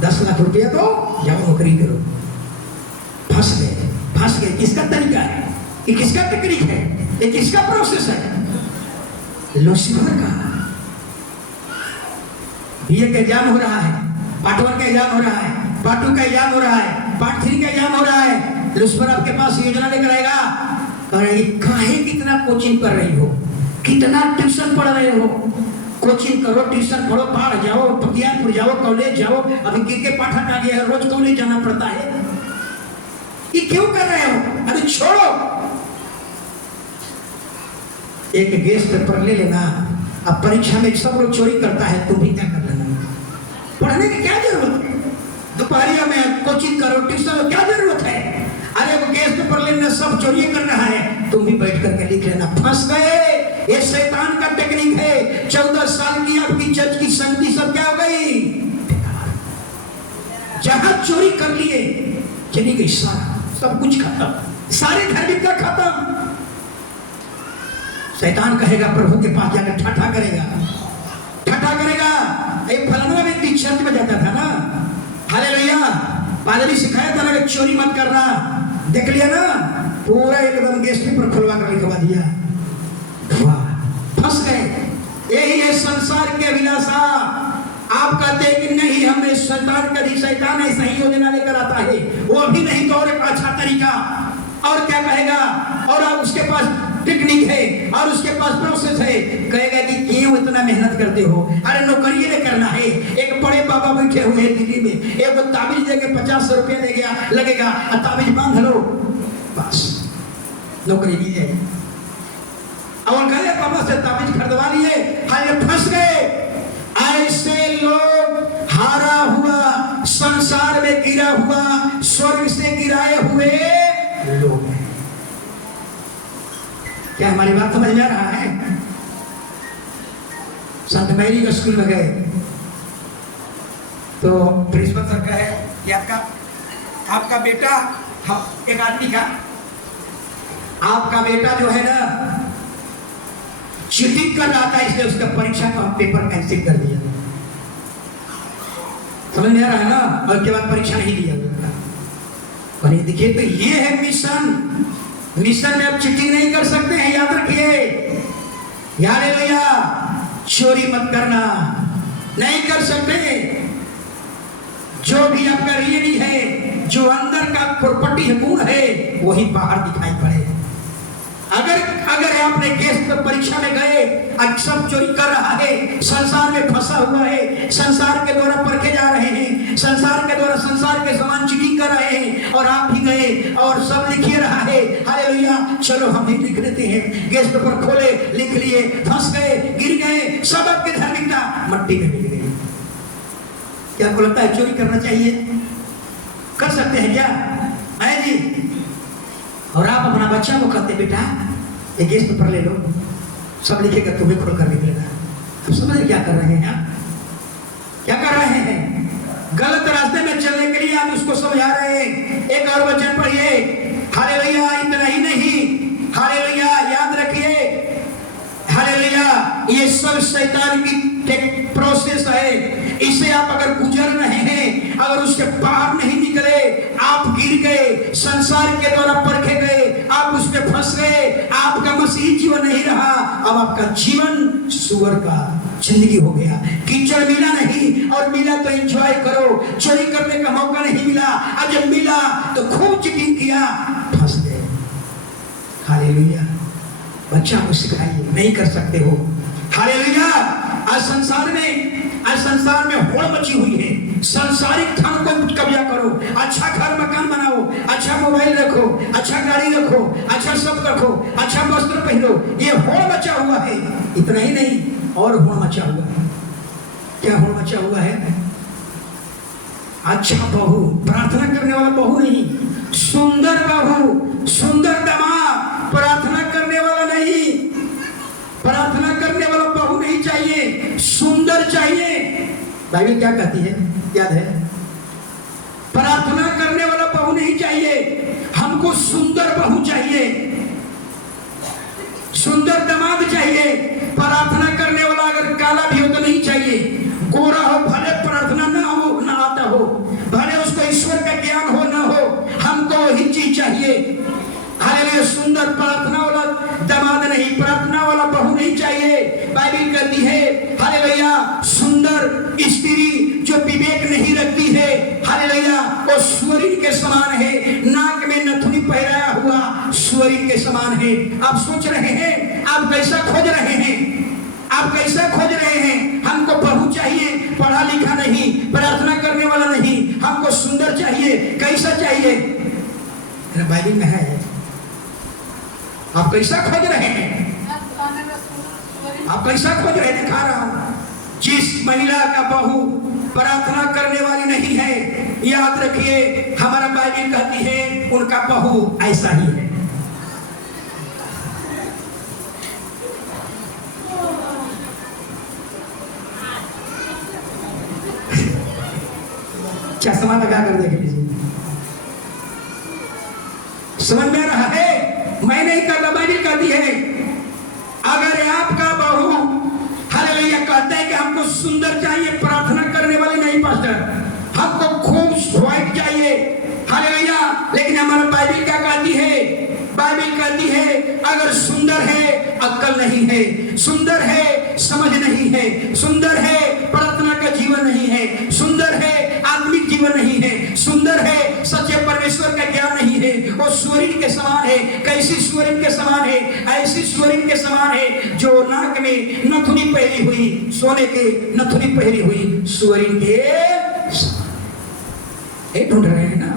10 लाख रुपया दो, जाओ नौकरी करो। फंस गए। किसका तरीका है? ये किसका टेक्निक है? ये किसका प्रोसेस है? लूसीफर का। बीए का एग्जाम हो रहा है, पार्ट 1 का एग्जाम हो रहा है, पार्ट 2 का एग्जाम हो रहा है, पार्ट 3 का एग्जाम हो रहा है। लूसीफर आपके पास योजना लेकर आएगा, कहेगी काहे कितना कोचिंग कर रही हो, कितना ट्यूशन पढ़ रहे हो, कोचिंग करो, ट्यूशन पढ़ो, बाहर जाओ, बख्तियारपुर जाओ, कॉलेज जाओ, अभी क्रिकेट पाठक आ गया है, रोज कॉलेज जाना पड़ता है, ये क्यों कर रहे हो? अरे छोड़ो। एक गैस पेपर ले लेना, अब परीक्षा में सब लोग चोरी करता है, तुम भी क्या कर लेना, पढ़ने की क्या जरूरत है? दोपहरिया में कोचिंग करो, ट्यूशन, क्या जरूरत है? अरे वो गैस पेपर लेना सब चोरी कर रहा है, तुम भी बैठ करके लिख लेना। फंस गए। ये शैतान का टेक्निक है। 14 साल की आपकी जज की संगति सब क्या हो गई? जहां चोरी कर लिए, चली गई, सारा सब कुछ खत्म, सारे धार्मिकता खत्म। शैतान कहेगा, प्रभु के पास जाकर ठाठा करेगा। एक फलाना व्यक्ति चर्च में जाता था ना, हालेलुया, पादरी सिखाया था ना कि चोरी मत करना, देख लिया ना, पूरा एकदम गैस पेपर खुलवा कर लिखवा दिया। वाह, फंस गए। यही है संसार के अभिलाषा। आप कहते हैं कि नहीं, हमें शैतान ऐसा ही योजना लेकर आता है, वो भी नहीं तो और एक अच्छा तरीका, और क्या कहेगा, और उसके पास टेक्निक है, और उसके पास प्रोसेस है। कहेगा कि क्यों इतना मेहनत करते हो? अरे नौकरी ले करना है। एक बड़े बाबा बैठे हुए हैं दिल्ली में, एक ताबीज देके 50 रुपया लगेगा, ताबीज बांध लो, बस नौकरी दी जाएगी। और कहे बाबा से ताबीज खरीदवा लिए, हाल फंस गए। ऐसे लोग हारा हुआ, संसार में गिरा हुआ, स्वर्ग से गिराए हुए लोग हैं। क्या हमारी बात समझ में आ रहा है? संत मैरी के स्कूल में गए तो प्रिंसिपल सर कहे कि आपका बेटा, एक आदमी का, आपका बेटा जो है ना चीटिंग कर रहा था, इसलिए उसका परीक्षा का पेपर कैंसिल कर दिया। समझ में आ रहा है ना? और के बाद परीक्षा नहीं दिया गया। और ये देखिए, तो ये है मिशन। मिशन में आप चीटिंग नहीं कर सकते हैं, याद रखिए। हालेलुया। चोरी मत करना, नहीं कर सकते। जो भी आपका रियली है, जो अंदर का प्रॉपर्टी है, गुण है, वही बाहर दिखाई पड़े। अगर आपने गैस पर परीक्षा में गए, आज सब चोरी कर रहा है, संसार में फंसा हुआ है, संसार के द्वारा परखे जा रहे हैं, संसार के द्वारा संसार के समान चीटिंग कर रहे हैं, और आप भी गए और सब लिखिए रहा है, हालेलुया, चलो हम भी लिख लेते हैं। गैस पेपर खोले, लिख लिए, फंस गए, गिर गए, सब आपकी धार्मिकता मट्टी में मिल गई। क्या आपको लगता है चोरी करना चाहिए? कर सकते हैं क्या? है जी। और आप अपना बच्चा को कहते, बेटा एक गैस पेपर ले लो, सब लिखेगा, तुम्हें खोल कर लिख लेना। आप समझ क्या कर रहे हैं? क्या कर रहे हैं? गलत रास्ते में चलने के लिए आप उसको समझा रहे हैं। एक और वचन पढ़िए, हालेलुया। इतना ही नहीं, हालेलुया, याद रखिए, हालेलुया, ये सब शैतान की प्रोसेस है। इसे आप अगर गुजर रहे हैं, अगर उसके बाहर नहीं निकले, आप गिर गए, संसार के द्वारा परखे गए, आप उसमें फंस गए, आपका मसीही जीवन नहीं रहा, अब आपका जीवन सुअर का जिंदगी हो गया। कीचड़ मिला नहीं, और मिला तो एंजॉय करो। चोरी करने का मौका नहीं मिला, और जब मिला तो खूब चीटिंग किया, फंस गए। हालेलुया। बच्चा को सिखाइए, नहीं कर सकते हो। हालेलुया। आज संसार में होड़ मची हुई है। सांसारिक धन को कब्जा करो, अच्छा घर मकान बनाओ, अच्छा मोबाइल रखो, अच्छा गाड़ी रखो, अच्छा सब रखो, अच्छा वस्त्र पहनो, ये होड़ मचा हुआ है। इतना ही नहीं, और होड़ मचा हुआ है। क्या होड़ मचा हुआ है? अच्छा बहू, प्रार्थना करने वाला बहू नहीं, सुंदर बहू, सुंदर दामाद, प्रार्थना करने वाला नहीं। प्रार्थना करने वाला बहू नहीं चाहिए, सुंदर चाहिए। बाइबल क्या कहती है, याद है? प्रार्थना करने वाला बहू नहीं चाहिए, हमको सुंदर बहू चाहिए, सुंदर दामाद चाहिए। प्रार्थना करने वाला अगर काला भी हो तो नहीं चाहिए, गोरा हो, भले प्रार्थना ना हो, ना आता हो, भले उसको ईश्वर का ज्ञान हो ना हो, हमको वही चीज चाहिए। हालेलुया। सुंदर प्रार्थना वाला दामाद नहीं, प्रार्थना वाला बहू नहीं चाहिए। बाइबल कहती है, हालेलुया, सुंदर स्त्री जो विवेक नहीं रखती है, हालेलुया, वो सुअरी के समान है, नाक में नथुनी पहनाया हुआ सुअरी के समान है। आप सोच रहे हैं, आप कैसा खोज रहे हैं? आप कैसा खोज रहे हैं? हमको बहू चाहिए, पढ़ा लिखा नहीं, प्रार्थना करने वाला नहीं, हमको सुंदर चाहिए। कैसा चाहिए? बाइबल में है। आप कैसा खोज रहे हैं? आप कैसा खोज रहे हैं? दिखा रहा हूं। जिस महिला का बहू प्रार्थना करने वाली नहीं है, याद रखिए, हमारा बाइबल कहती है उनका बहू ऐसा ही है। चश्मा लगा कर देख लीजिए, समझ में आ रहा है? मैं नहीं कहता, बाइबल कहती है। अगर आपका बहू, हालेलुया, कहता है कि हमको सुंदर चाहिए, प्रार्थना करने वाली नहीं पास्टर, हमको खूब व्हाइट चाहिए, हालेलुया, लेकिन हमारा बाइबल क्या कहती है? बाइबल कहती है अगर सुंदर है, अक्ल नहीं है, सुंदर है, समझ नहीं है, सुंदर है, प्रार्थना का जीवन नहीं है, सुंदर है, आत्मिक जीवन नहीं है, सुंदर है, सच्चे परमेश्वर का ज्ञान नहीं है, वो सुअरिन के समान है। कैसी सुअरिन के समान है? ऐसी सुअरिन के समान है जो नाक में नथुनी पहनी हुई, सोने के नथुनी पहनी हुई सुअरिन के ढूंढ रहे हैं ना।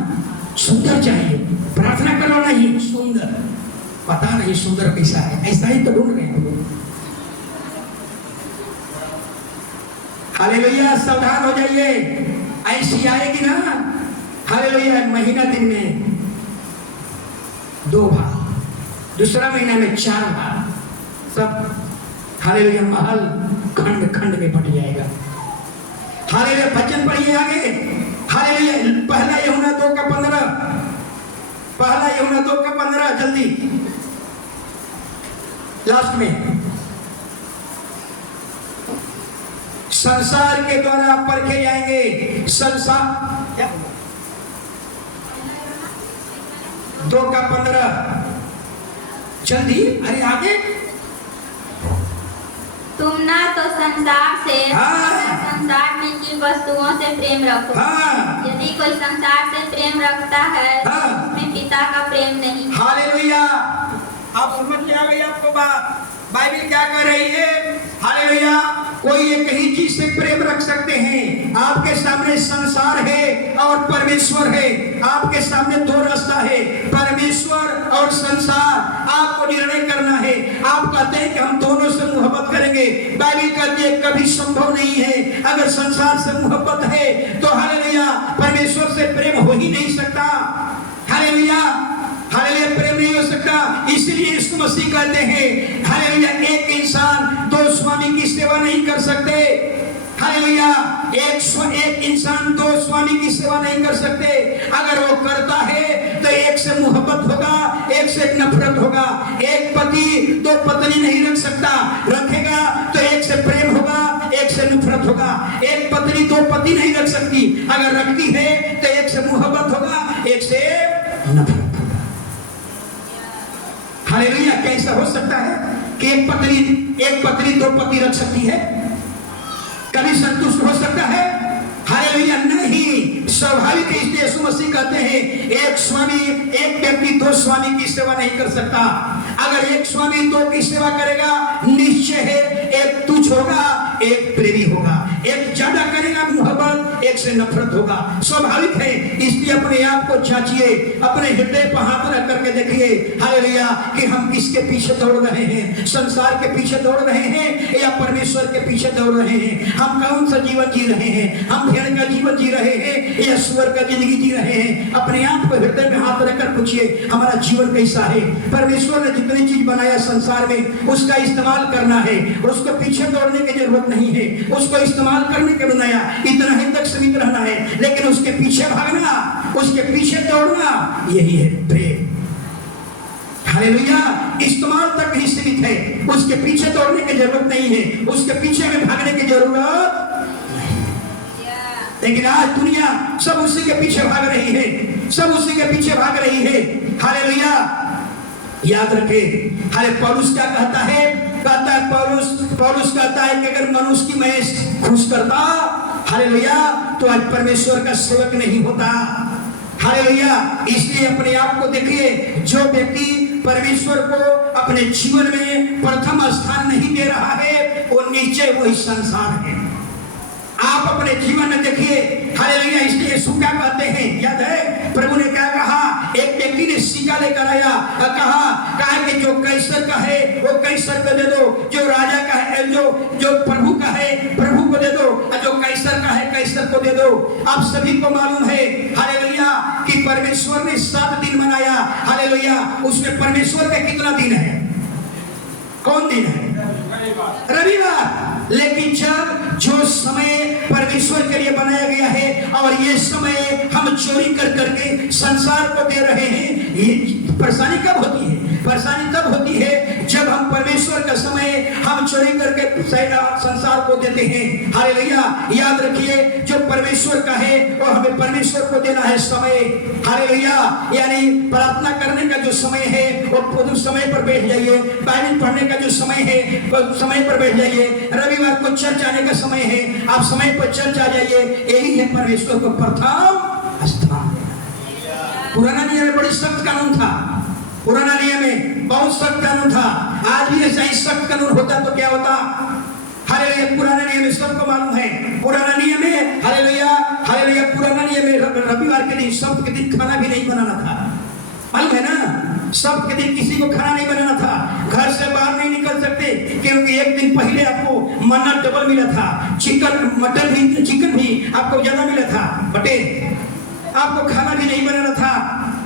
सुंदर चाहिए, प्रार्थना करो नहीं, सुंदर। पता नहीं सुंदर कैसा है, ऐसा ही तो ढूंढ रहे हैं लोग। हालेलुया। सावधान हो जाइए, ऐसी आएगी ना, हालेलुया, महीना दिन में 2 भाग, दूसरा महीना में 4 भाग, सब हालेलुया महल खंड खंड में बट जाएगा। हालेलुया। वचन पढ़िए आगे, हालेलुया। पहला यूहन्ना 2:15, पहला यूहन्ना 2:15, जल्दी लास्ट में संसार के द्वारा परखे जाएंगे। संसार 2:15 जल्दी, अरे आगे। तुम ना तो संसार से हाँ। संसार में की वस्तुओं से प्रेम रखो। हाँ। यदि कोई संसार से प्रेम रखता है हाँ। तो उसमें पिता का प्रेम नहीं। हालेलुया। आप समझ में आ गई आपको बात? बाइबल क्या कह रही है? हालेलुया। कोई एक ही चीज से प्रेम रख सकते हैं। आपके सामने संसार है और परमेश्वर है। आपके सामने दो रास्ता है, परमेश्वर और संसार। आपको निर्णय करना है। आप कहते हैं कि हम दोनों से मोहब्बत करेंगे। बाइबल कहती है कभी संभव नहीं है। अगर संसार से मोहब्बत है तो हालेलुया परमेश्वर से प्रेम हो ही नहीं सकता। हालेलुया, हालेलुया, प्रेम नहीं हो सकता। इसलिए यीशु मसीह कहते हैं हालेलुया एक इंसान दो स्वामी की सेवा नहीं कर सकते। हालेलुया, एक इंसान दो स्वामी की सेवा नहीं कर सकते। अगर वो करता है तो एक से मोहब्बत होगा, एक से नफरत होगा। एक पति दो पत्नी नहीं रख सकता, रखेगा तो एक से प्रेम होगा, एक से नफरत होगा। एक पत्नी दो पति नहीं रख सकती, अगर रखती है तो एक से मोहब्बत होगा, एक से नफरत। हालेलुया, कैसा हो सकता है कि एक पत्नी दो पति रख सकती है? कभी संतुष्ट हो सकता है? हालेलुया, नहीं। स्वाभाविक है। इसलिए यीशु मसीह कहते हैं एक व्यक्ति दो स्वामी की सेवा नहीं कर सकता। अगर एक स्वामी दो की सेवा करेगा निश्चय है एक तुच्छ होगा, एक प्रेमी होगा। एक ज्यादा करेगा मोहब्बत, एक से नफरत होगा। स्वाभाविक है। इसलिए अपने आप को जांचिए, अपने हृदय पर हाथ रख करके देखिए हालेलुया कि हम किसके पीछे दौड़ रहे हैं? संसार के पीछे दौड़ रहे हैं या परमेश्वर के पीछे दौड़ रहे हैं? हम कौन सा जीवन जी रहे हैं? हम भेड़ का जीवन जी रहे हैं या सुअर का जिंदगी जी रहे हैं? अपने आप को हृदय में हाथ रखकर पूछिए हमारा जीवन कैसा है? परमेश्वर ने जितनी चीज बनाया संसार में उसका इस्तेमाल करना है। उसको पीछे दौड़ने की जरूरत नहीं है। उसको इस्तेमाल करने के बनाया, इतना ही तक सीमित रहना है। लेकिन उसके पीछे भागना, उसके पीछे दौड़ना, यही है प्रेम। हालेलुया, इस्तेमाल तक ही सीमित है। उसके पीछे दौड़ने की जरूरत नहीं है, उसके पीछे में भागने की जरूरत। लेकिन आज दुनिया सब उसी के पीछे भाग रही है, सब उसी के पीछे भाग रही है। हालेलुया, याद रखें हाले पौलुस क्या कहता है? कहता है पौलुस कहता है कि अगर मनुष्य की मैं खुश करता हालेलुया तो आज परमेश्वर का सेवक नहीं होता। हालेलुया, इसलिए अपने आप को देखिए। जो व्यक्ति परमेश्वर को अपने जीवन में प्रथम स्थान नहीं दे रहा है वो निश्चय वही संसार है। आप अपने जीवन में देखिए हालेलुया। इसलिए यीशु क्या कहते हैं याद है? प्रभु ने क्या कहा? एक व्यक्ति ने सिक्का लेकर आया, कहा कि जो कैसर का है वो कैसर को दे दो, जो राजा का है जो प्रभु का है प्रभु को दे दो, जो कैसर का है कैसर को दे दो। आप सभी को मालूम है हालेलुया कि परमेश्वर ने 7 दिन बनाया। हालेलुया, उसमें परमेश्वर का कितना दिन है? कौन दिन है? रविवार। लेकिन जब जो समय परमेश्वर के लिए बनाया गया है और ये समय हम चोरी कर करके संसार को दे रहे हैं, ये परेशानी कब होती है? परेशानी तब होती है जब हम परमेश्वर का समय हम चोरी करके संसार को देते हैं। हालेलुया, याद रखिए जो परमेश्वर का है वो हमें परमेश्वर को देना है समय। हालेलुया, यानी प्रार्थना करने का जो समय है वो समय पर बैठ जाइए। बाइबल पढ़ने का जो समय है वो समय पर बैठ जाइए। रविवार को चर्च आने का समय है, आप समय पर चर्च आ जाइए। यही है परमेश्वर को प्रथम स्थान। पुराना नियम में बड़ी सख्त कानून था, पुराना नियम में बहुत सख्त कानून था। आज भी ऐसा ही सख्त कानून होता तो क्या होता? हालेलुया, पुराना नियम में सबको मालूम है। पुराना नियम में हालेलुया हालेलुया पुराना नियम में रविवार के दिन सब्त के दिन खाना भी नहीं बनाना था। मालूम है ना? सब्त के दिन किसी को खाना नहीं बनाना था। घर से बाहर नहीं निकल सकते क्योंकि एक दिन पहले आपको मन्ना डबल मिला था। चिकन भी आपको ज्यादा मिला था। बटे आपको खाना भी नहीं बनाना था।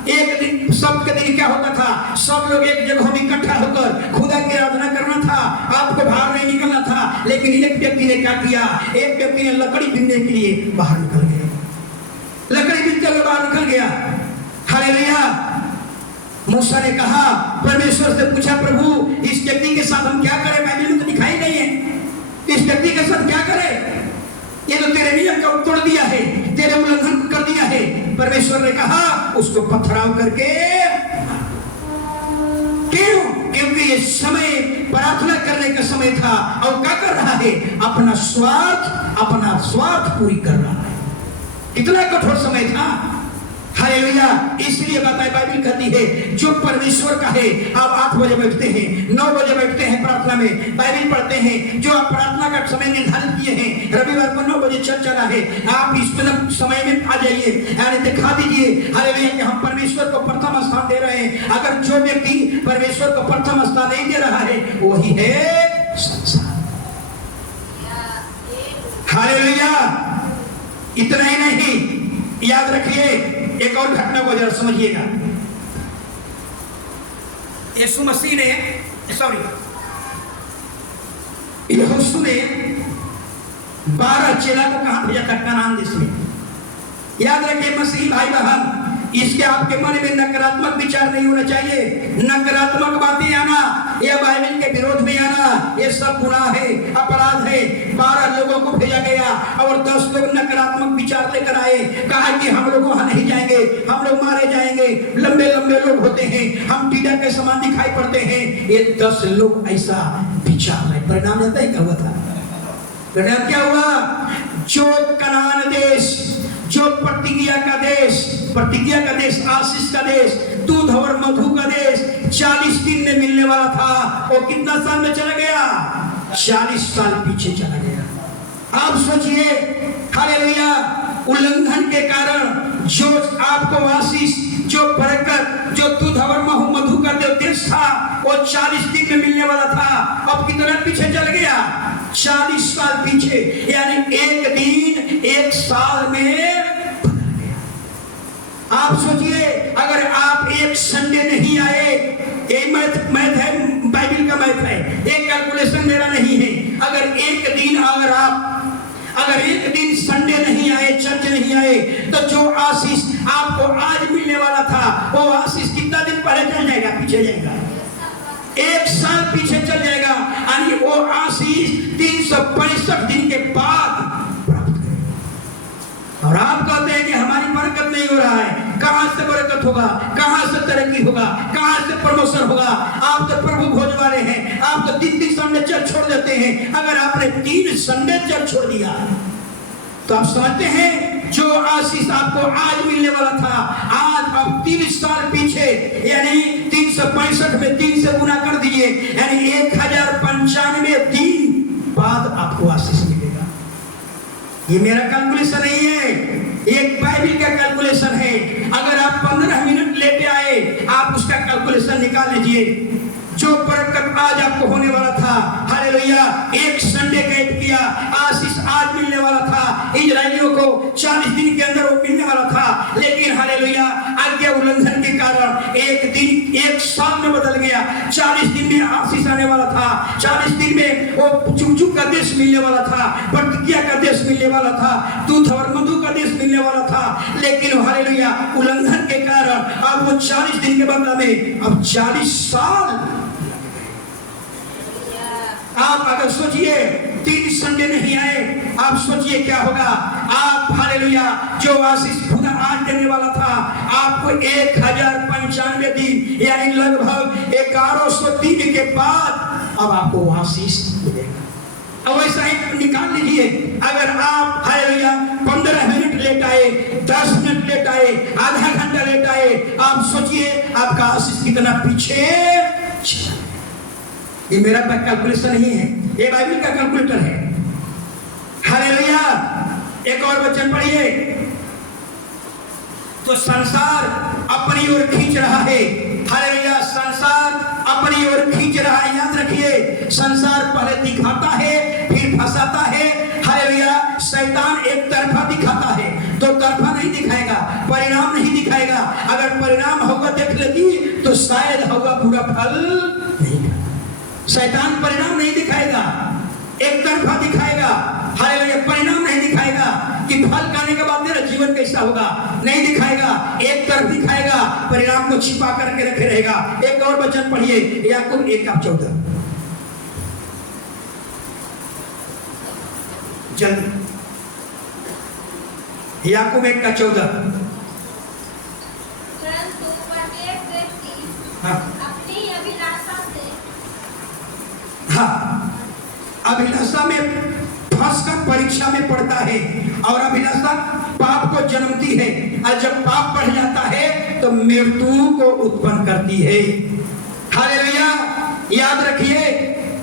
एक दिन सब्त के दिन क्या होता था? सब लोग एक जगह में इकट्ठा होकर खुदा की आराधना करना था। आपको बाहर नहीं निकलना था। लेकिन एक व्यक्ति ने क्या किया? एक व्यक्ति ने लकड़ी बीनने के लिए बाहर निकल गया। लकड़ी बीनकर बाहर निकल गया। हालेलुया, मूसा ने कहा, परमेश्वर से पूछा, प्रभु इस व्यक्ति के साथ हम क्या करें? बाइबल में तो दिखाई नहीं है। इस व्यक्ति के साथ क्या करें? ये तो तेरे नियम का तोड़ दिया है, तेरे उल्लंघन कर दिया है। परमेश्वर ने कहा उसको पथराव करके, क्यों? क्योंकि ये समय प्रार्थना करने का समय था और क्या कर रहा है? अपना स्वार्थ पूरी कर रहा है। इतना कठोर समय था। हालेलुया। इसलिए बाइबल कहती है जो परमेश्वर का है, आप 8 बजे बैठते हैं, 9 बजे बैठते हैं प्रार्थना में, बाइबल पढ़ते हैं, जो आप प्रार्थना का समय निर्धारित किए हैं, रविवार को 9 बजे चल चला है, आप इस समय में आ जाइए, यानी दिखा दीजिए हालेलुया कि हम परमेश्वर को प्रथम स्थान दे रहे हैं। अगर जो व्यक्ति परमेश्वर को प्रथम स्थान नहीं दे रहा है वही है संसार। हालेलुया। इतना ही नहीं, याद रखिए एक और घटना को जरा समझिएगा। यीशु मसीह ने यहोशू ने 12 चेला को कहां भेजा था? कनान देश में। याद रखिए मसीही भाई बहन, इसके आपके मन में नकारात्मक विचार नहीं होना चाहिए। नकारात्मक बातें आना, यह बाइबल के विरोध में आना, ये सब गुनाह है, अपराध है। 12 लोगों को भेजा गया और 10 लोग नकारात्मक विचार लेकर आए। कहा कि हम लोग वहां नहीं जाएंगे, हम लोग मारे जाएंगे, लंबे लंबे लोग होते हैं, हम टीडा के समान दिखाई पड़ते हैं। ये 10 लोग ऐसा विचार है। परिणाम जानते हैं क्या हुआ था? परिणाम क्या हुआ? जो कनान देश, जो प्रतिज्ञा का देश, आशीष का देश, दूध और मधु का देश 40 दिन में मिलने वाला था, वो कितना साल में चला गया? 40 साल पीछे चला गया। आप सोचिए, हालेलुया, उल्लंघन के कारण जो आपको आशीष, जो बरकत, जो दूध और मधु का देश था, वो 40 दिन में मिलने वाला था, अब कितना पीछे चल गया? 40 साल पीछे। यानी एक दिन 1 साल में बदल गया। आप सोचिए, अगर आप एक संडे नहीं आए, एक मैथ है, बाइबल का मैथ है, एक कैलकुलेशन मेरा नहीं है। अगर एक दिन संडे नहीं आए, चर्च नहीं आए, तो जो आशीष आपको आज मिलने वाला था, वो आशीष कितना दिन पहले चल जाएगा? पीछे जाएगा, 1 साल पीछे चल जाएगा। यानी वो आशीष 365 दिन के बाद प्राप्त करेगा। और आप कहते हैं कि हमारी बरकत नहीं हो रहा है। कहां से बरकत होगा? कहां से तरक्की होगा? कहां से प्रमोशन होगा? आप तो प्रभु भोज वाले हैं, आप तो 3 संडे चर्च छोड़ देते हैं। अगर आपने 3 संडे चर्च छोड़ दिया तो आप समझते हैं जो आशीष आपको आज मिलने वाला था, आज अब 30 साल पीछे, यानी 365 में 3 से गुना कर दीजिए, यानी 1095 दिन बाद आपको आशीष मिलेगा। ये मेरा कैलकुलेशन नहीं है, एक बाइबल का कैलकुलेशन है। अगर आप 15 मिनट लेटे आए, आप उसका कैलकुलेशन निकाल लीजिए। जो बरकत आज आपको होने वाला था, हालेलुया, 1 संडे गैप किया, आशीष आज मिलने वाला था। इजरायलियों को 40 दिन के अंदर वो मिलने वाला था, लेकिन हालेलुया आज्ञा उल्लंघन के कारण एक दिन 1 साल में बदल गया। 40 दिन में आशीष आने वाला था, 40 दिन में वो चुप का देश मिलने वाला था, प्रतिज्ञा का देश मिलने वाला था, दूध और मधु का देश मिलने वाला था। लेकिन हालेलुया उल्लंघन के कारण अब वो 40 दिन के बदला में अब 40 साल। आप अगर सोचिए 3 संडे नहीं आए, आप सोचिए क्या होगा। आप हालेलुया जो आशीष खुदा आज देने वाला था, आपको 1095 दिन, यानी लगभग 1100 दिन के बाद अब आपको आशीष मिलेगा। अब ऐसा ही निकाल लीजिए, अगर आप हालेलुया 15 मिनट लेट आए, 10 मिनट लेट आए, आधा घंटा लेट आए, आप सोचिए आपका आशीष कितना पीछे चला। ये मेरा कैलकुलेशन नहीं है, ये बाइबल का कैलकुलेटर है। हालेलुया। एक और वचन पढ़िए। तो संसार अपनी ओर खींच रहा है, हालेलुया, संसार अपनी ओर खींच रहा है। याद रखिए, संसार पहले दिखाता है फिर फंसाता है। हालेलुया, शैतान एक तरफा दिखाता है, 2 तरफा नहीं दिखाएगा, परिणाम नहीं दिखाएगा। अगर परिणाम होगा देख लेती तो शायद होगा पूरा फल नहीं। शैतान परिणाम नहीं दिखाएगा, एक तरफा दिखाएगा। हालेलुया, परिणाम नहीं दिखाएगा कि फल खाने के बाद मेरा जीवन कैसा होगा, नहीं दिखाएगा, एक तरफ दिखाएगा, परिणाम को छिपा करके रखे रहेगा। एक और वचन पढ़िए, याकूब 1:14 जल्दी। याकूब 1:14। परंतु प्रत्येक व्यक्ति हाँ अपनी अभिलाषा से हाँ, अभिलाषा में फंसकर परीक्षा में पड़ता है और अभिलाषा पाप को जन्मती है और जब पाप बढ़ जाता है तो मृत्यु को उत्पन्न करती है। हालेलुया, याद रखिए।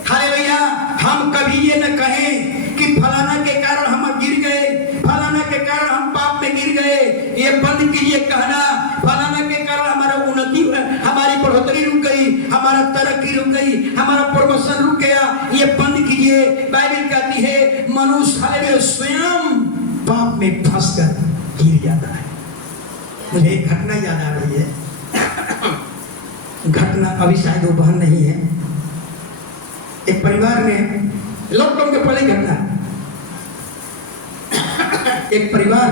हालेलुया, हम कभी ये न कहें कि फलाना के कारण हम गिर गए, फलाना के कारण हम पाप में गिर गए। ये बंद कीजिए कहना फलाना के कारण हमारा उन्नति, हमारी बढ़ोतरी रुक गई, हमारा तरक्की रुक गई, हमारा प्रमोशन रुक गया। ये बंद कीजिए। बाइबल कहती है मनुष्य हालेलुया स्वयं पाप में फंसकर गिर जाता है। मुझे एक घटना याद आ रही है। घटना अभी शायद वो बहन नहीं है। एक परिवार में लॉकडाउन के पहले घटना, एक परिवार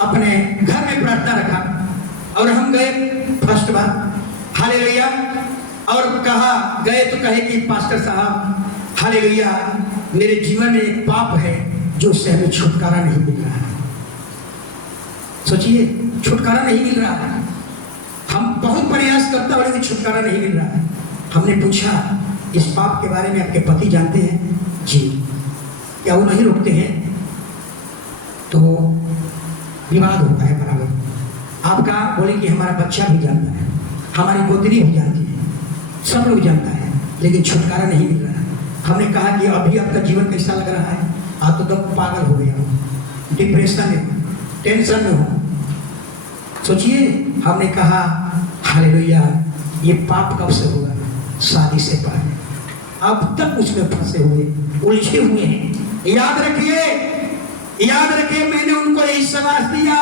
अपने घर में प्रार्थना रखा और हम गए फर्स्ट बार। हालेलुया, और कहा गए तो कहे कि पास्टर साहब हालेलुया मेरे जीवन में एक पाप है जो उससे हमें छुटकारा नहीं मिल रहा है। सोचिए, छुटकारा नहीं मिल रहा है। हम बहुत प्रयास करता हुआ लेकिन छुटकारा नहीं मिल रहा है। हमने पूछा इस पाप के बारे में आपके पति जानते हैं? जी। क्या वो नहीं रोकते हैं? तो विवाद होता है बराबर। आपका बोले कि हमारा बच्चा भी जानता है, हमारी गोतनी भी जानती है, सब लोग जानता है, लेकिन छुटकारा नहीं मिल रहा है। हमने कहा कि अभी आपका जीवन कैसा लग रहा है? आप तो एकदम पागल हो गया हो, डिप्रेशन में हो, टेंशन में हो। सोचिए, हमने कहा हालेलुया ये पाप कब से हुआ? शादी से पहले। अब तक उसमें फंसे हुए, उलझे हुए हैं। याद रखिए, याद रखिए, मैंने उनको यही सलाह दिया।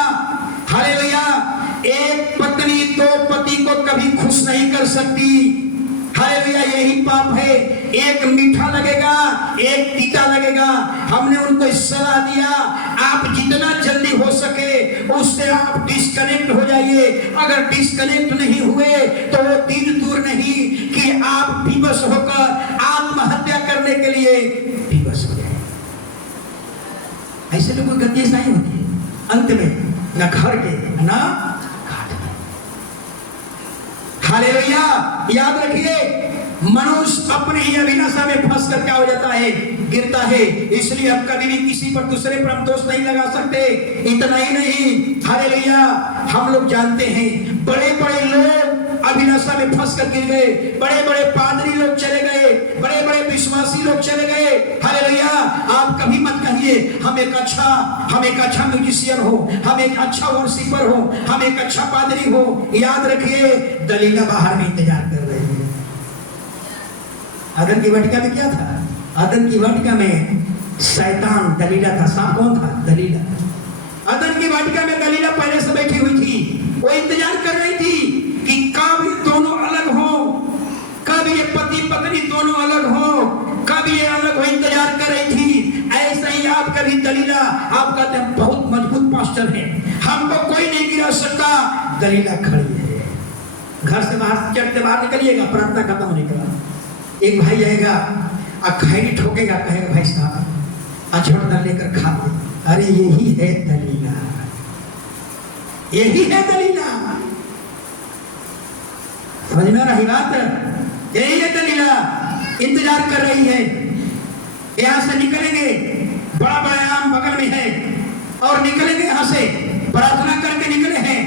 हालेलुया, एक पत्नी दो पति को कभी खुश नहीं कर सकती। हालेलुया, यही पाप है। एक मीठा लगेगा, एक तीता लगेगा। हमने उनको सलाह दिया आप जितना जल्दी हो सके उससे आप डिस्कनेक्ट हो जाइए। अगर डिस्कनेक्ट नहीं हुए तो वो दिन दूर नहीं कि आप विवश होकर आत्महत्या करने के लिए विवश हो जाए। ऐसे लोगों की गति ऐसा ही होती है, अंत में न घर के न घाट के। हालेलुया, याद रखिए मनुष्य अपने ही अभिलाषा में फंस कर क्या हो जाता है? गिरता है। इसलिए हम कभी भी किसी पर दूसरे पर हम दोष नहीं लगा सकते। इतना ही नहीं, हालेलुया, हम लोग जानते हैं बड़े बड़े लोग अभिलाषा में फंस कर गिर गए, बड़े बड़े पादरी लोग चले गए, बड़े बड़े विश्वासी लोग चले गए। हालेलुया, आप कभी मत कहिए हम एक अच्छा म्यूजिशियन हो, हम एक अच्छा वर्शिपर हो, हम एक अच्छा पादरी हो। याद रखिए दलीला बाहर में इंतजार कर रहे हैं। अदन की वाटिका में क्या था? अदन की वाटिका में शैतान दलीला था। सांप कौन था? दलीला। अदन की वाटिका में दलीला पहले से बैठी हुई थी। वो इंतजार कर रही थी कि कब दोनों अलग हो, कब ये पति पत्नी दोनों अलग हो, कब ये अलग हो, इंतजार कर रही थी। ऐसा ही आपका भी दलीला, आप कहते हैं बहुत मजबूत पास्टर है, हमको कोई नहीं गिरा सकता। दलीला खड़ी है। घर से बाहर चढ़ के बाहर निकलिएगा, प्रार्थना खत्म होने के बाद एक भाई आएगा और खैनी ठोकेगा, कहेगा भाई साहब अछोटा लेकर खा ले। अरे यही है दलीला, यही है दलीला। समझ में रही बात? यही है दलीला। इंतजार कर रही है। यहाँ से निकलेंगे, बड़ा बड़ा आम बगल में है, और निकलेंगे यहाँ से प्रार्थना करके निकले हैं।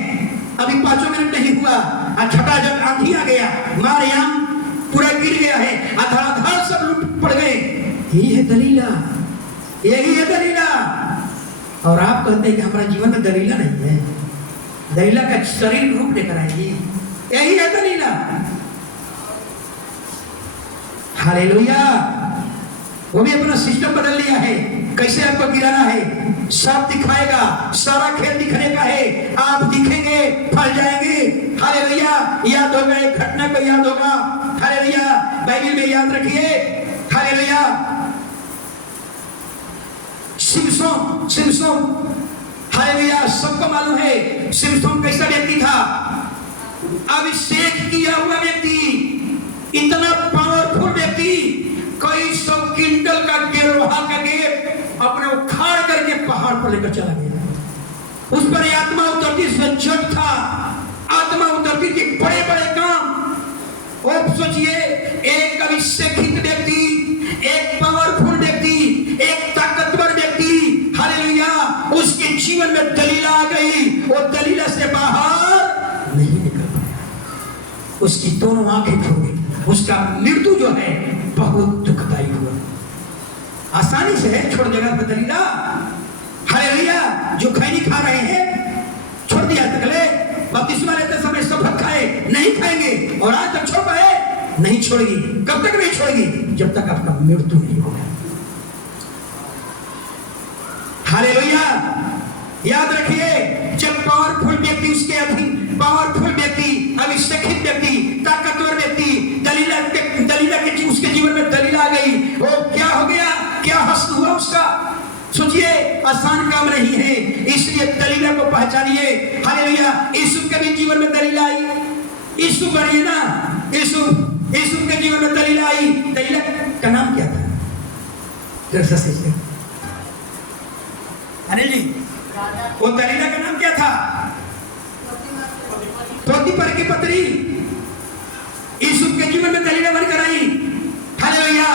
अभी 5 मिनट नहीं हुआ, छठा जब आंधी आ गया, मारियाम पूरा गिर गया है, धड़ाधड़ सब लुट पड़ गए। यही है दलीला, यही है दलीला। और आप कहते हैं कि हमारा जीवन में दलीला नहीं है। दलीला का शरीर रूप लेकर आएगी। यही है दलीला। हालेलुया, वो भी अपना सिस्टम बदल लिया है। कैसे आपको गिराना है सब दिखाएगा, सारा खेल दिखने का है। आप दिखेंगे फल जाएंगे। हालेलुया, याद होगा एक घटना को, याद होगा। हालेलुया, बाइबल में याद रखिए। हालेलुया, सिमसोन। हालेलुया, सबको मालूम है सिमसोन कैसा व्यक्ति था। अभिषेक किया हुआ व्यक्ति, इतना पावरफुल व्यक्ति, कई 100 क्विंटल का लोहा का गेट अपने उखाड़ करके पहाड़ पर लेकर चला गया। उस पर आत्मा उतरती, जड़ था, आत्मा उतरती थी, बड़े बड़े काम। और सोचिए, एक अभिषेकित व्यक्ति, एक पावरफुल व्यक्ति, एक ताकतवर व्यक्ति, हालेलुया, उसके जीवन में दलीला आ गई। वो दलीला से बाहर नहीं निकल पाया, उसकी दोनों आंखें खुल गई, उसका मृत्यु जो है बहुत दुखदायी हुआ। आसानी से है छोड़ देगा दलीला, हालेलुया। जो खैनी खा रहे हैं छोड़ दिया, तकले बपतिस्मा लेते समय शपथ खाए नहीं खाएंगे, और आज तक छोड़ पाए नहीं छोड़ेगी। कब तक नहीं छोड़ेगी? जब तक आपका मृत्यु नहीं होगा। हालेलुया। याद रखिए, जब पावरफुल व्यक्ति, उसके अधीन पावरफुल व्यक्ति, अभिषेकित व्यक्ति, ताकतवर व्यक्ति, दलीला के उसके जीवन में दलीला आ गई, वो क्या हो गया, क्या हश्र हुआ उसका? सोचिए, आसान काम नहीं है, इसलिए दलीला को पहचानिए। हालेलुया। यीशु के भी जीवन में दलीला आई। यीशु बनिए ना, यीशु के जीवन में दलीला आई। दलीला का नाम क्या था? अरे जी, वो दलीला का नाम क्या था? पोतीफर की पत्नी यीशु के जीवन में दलीला बनकर आई। Hallelujah,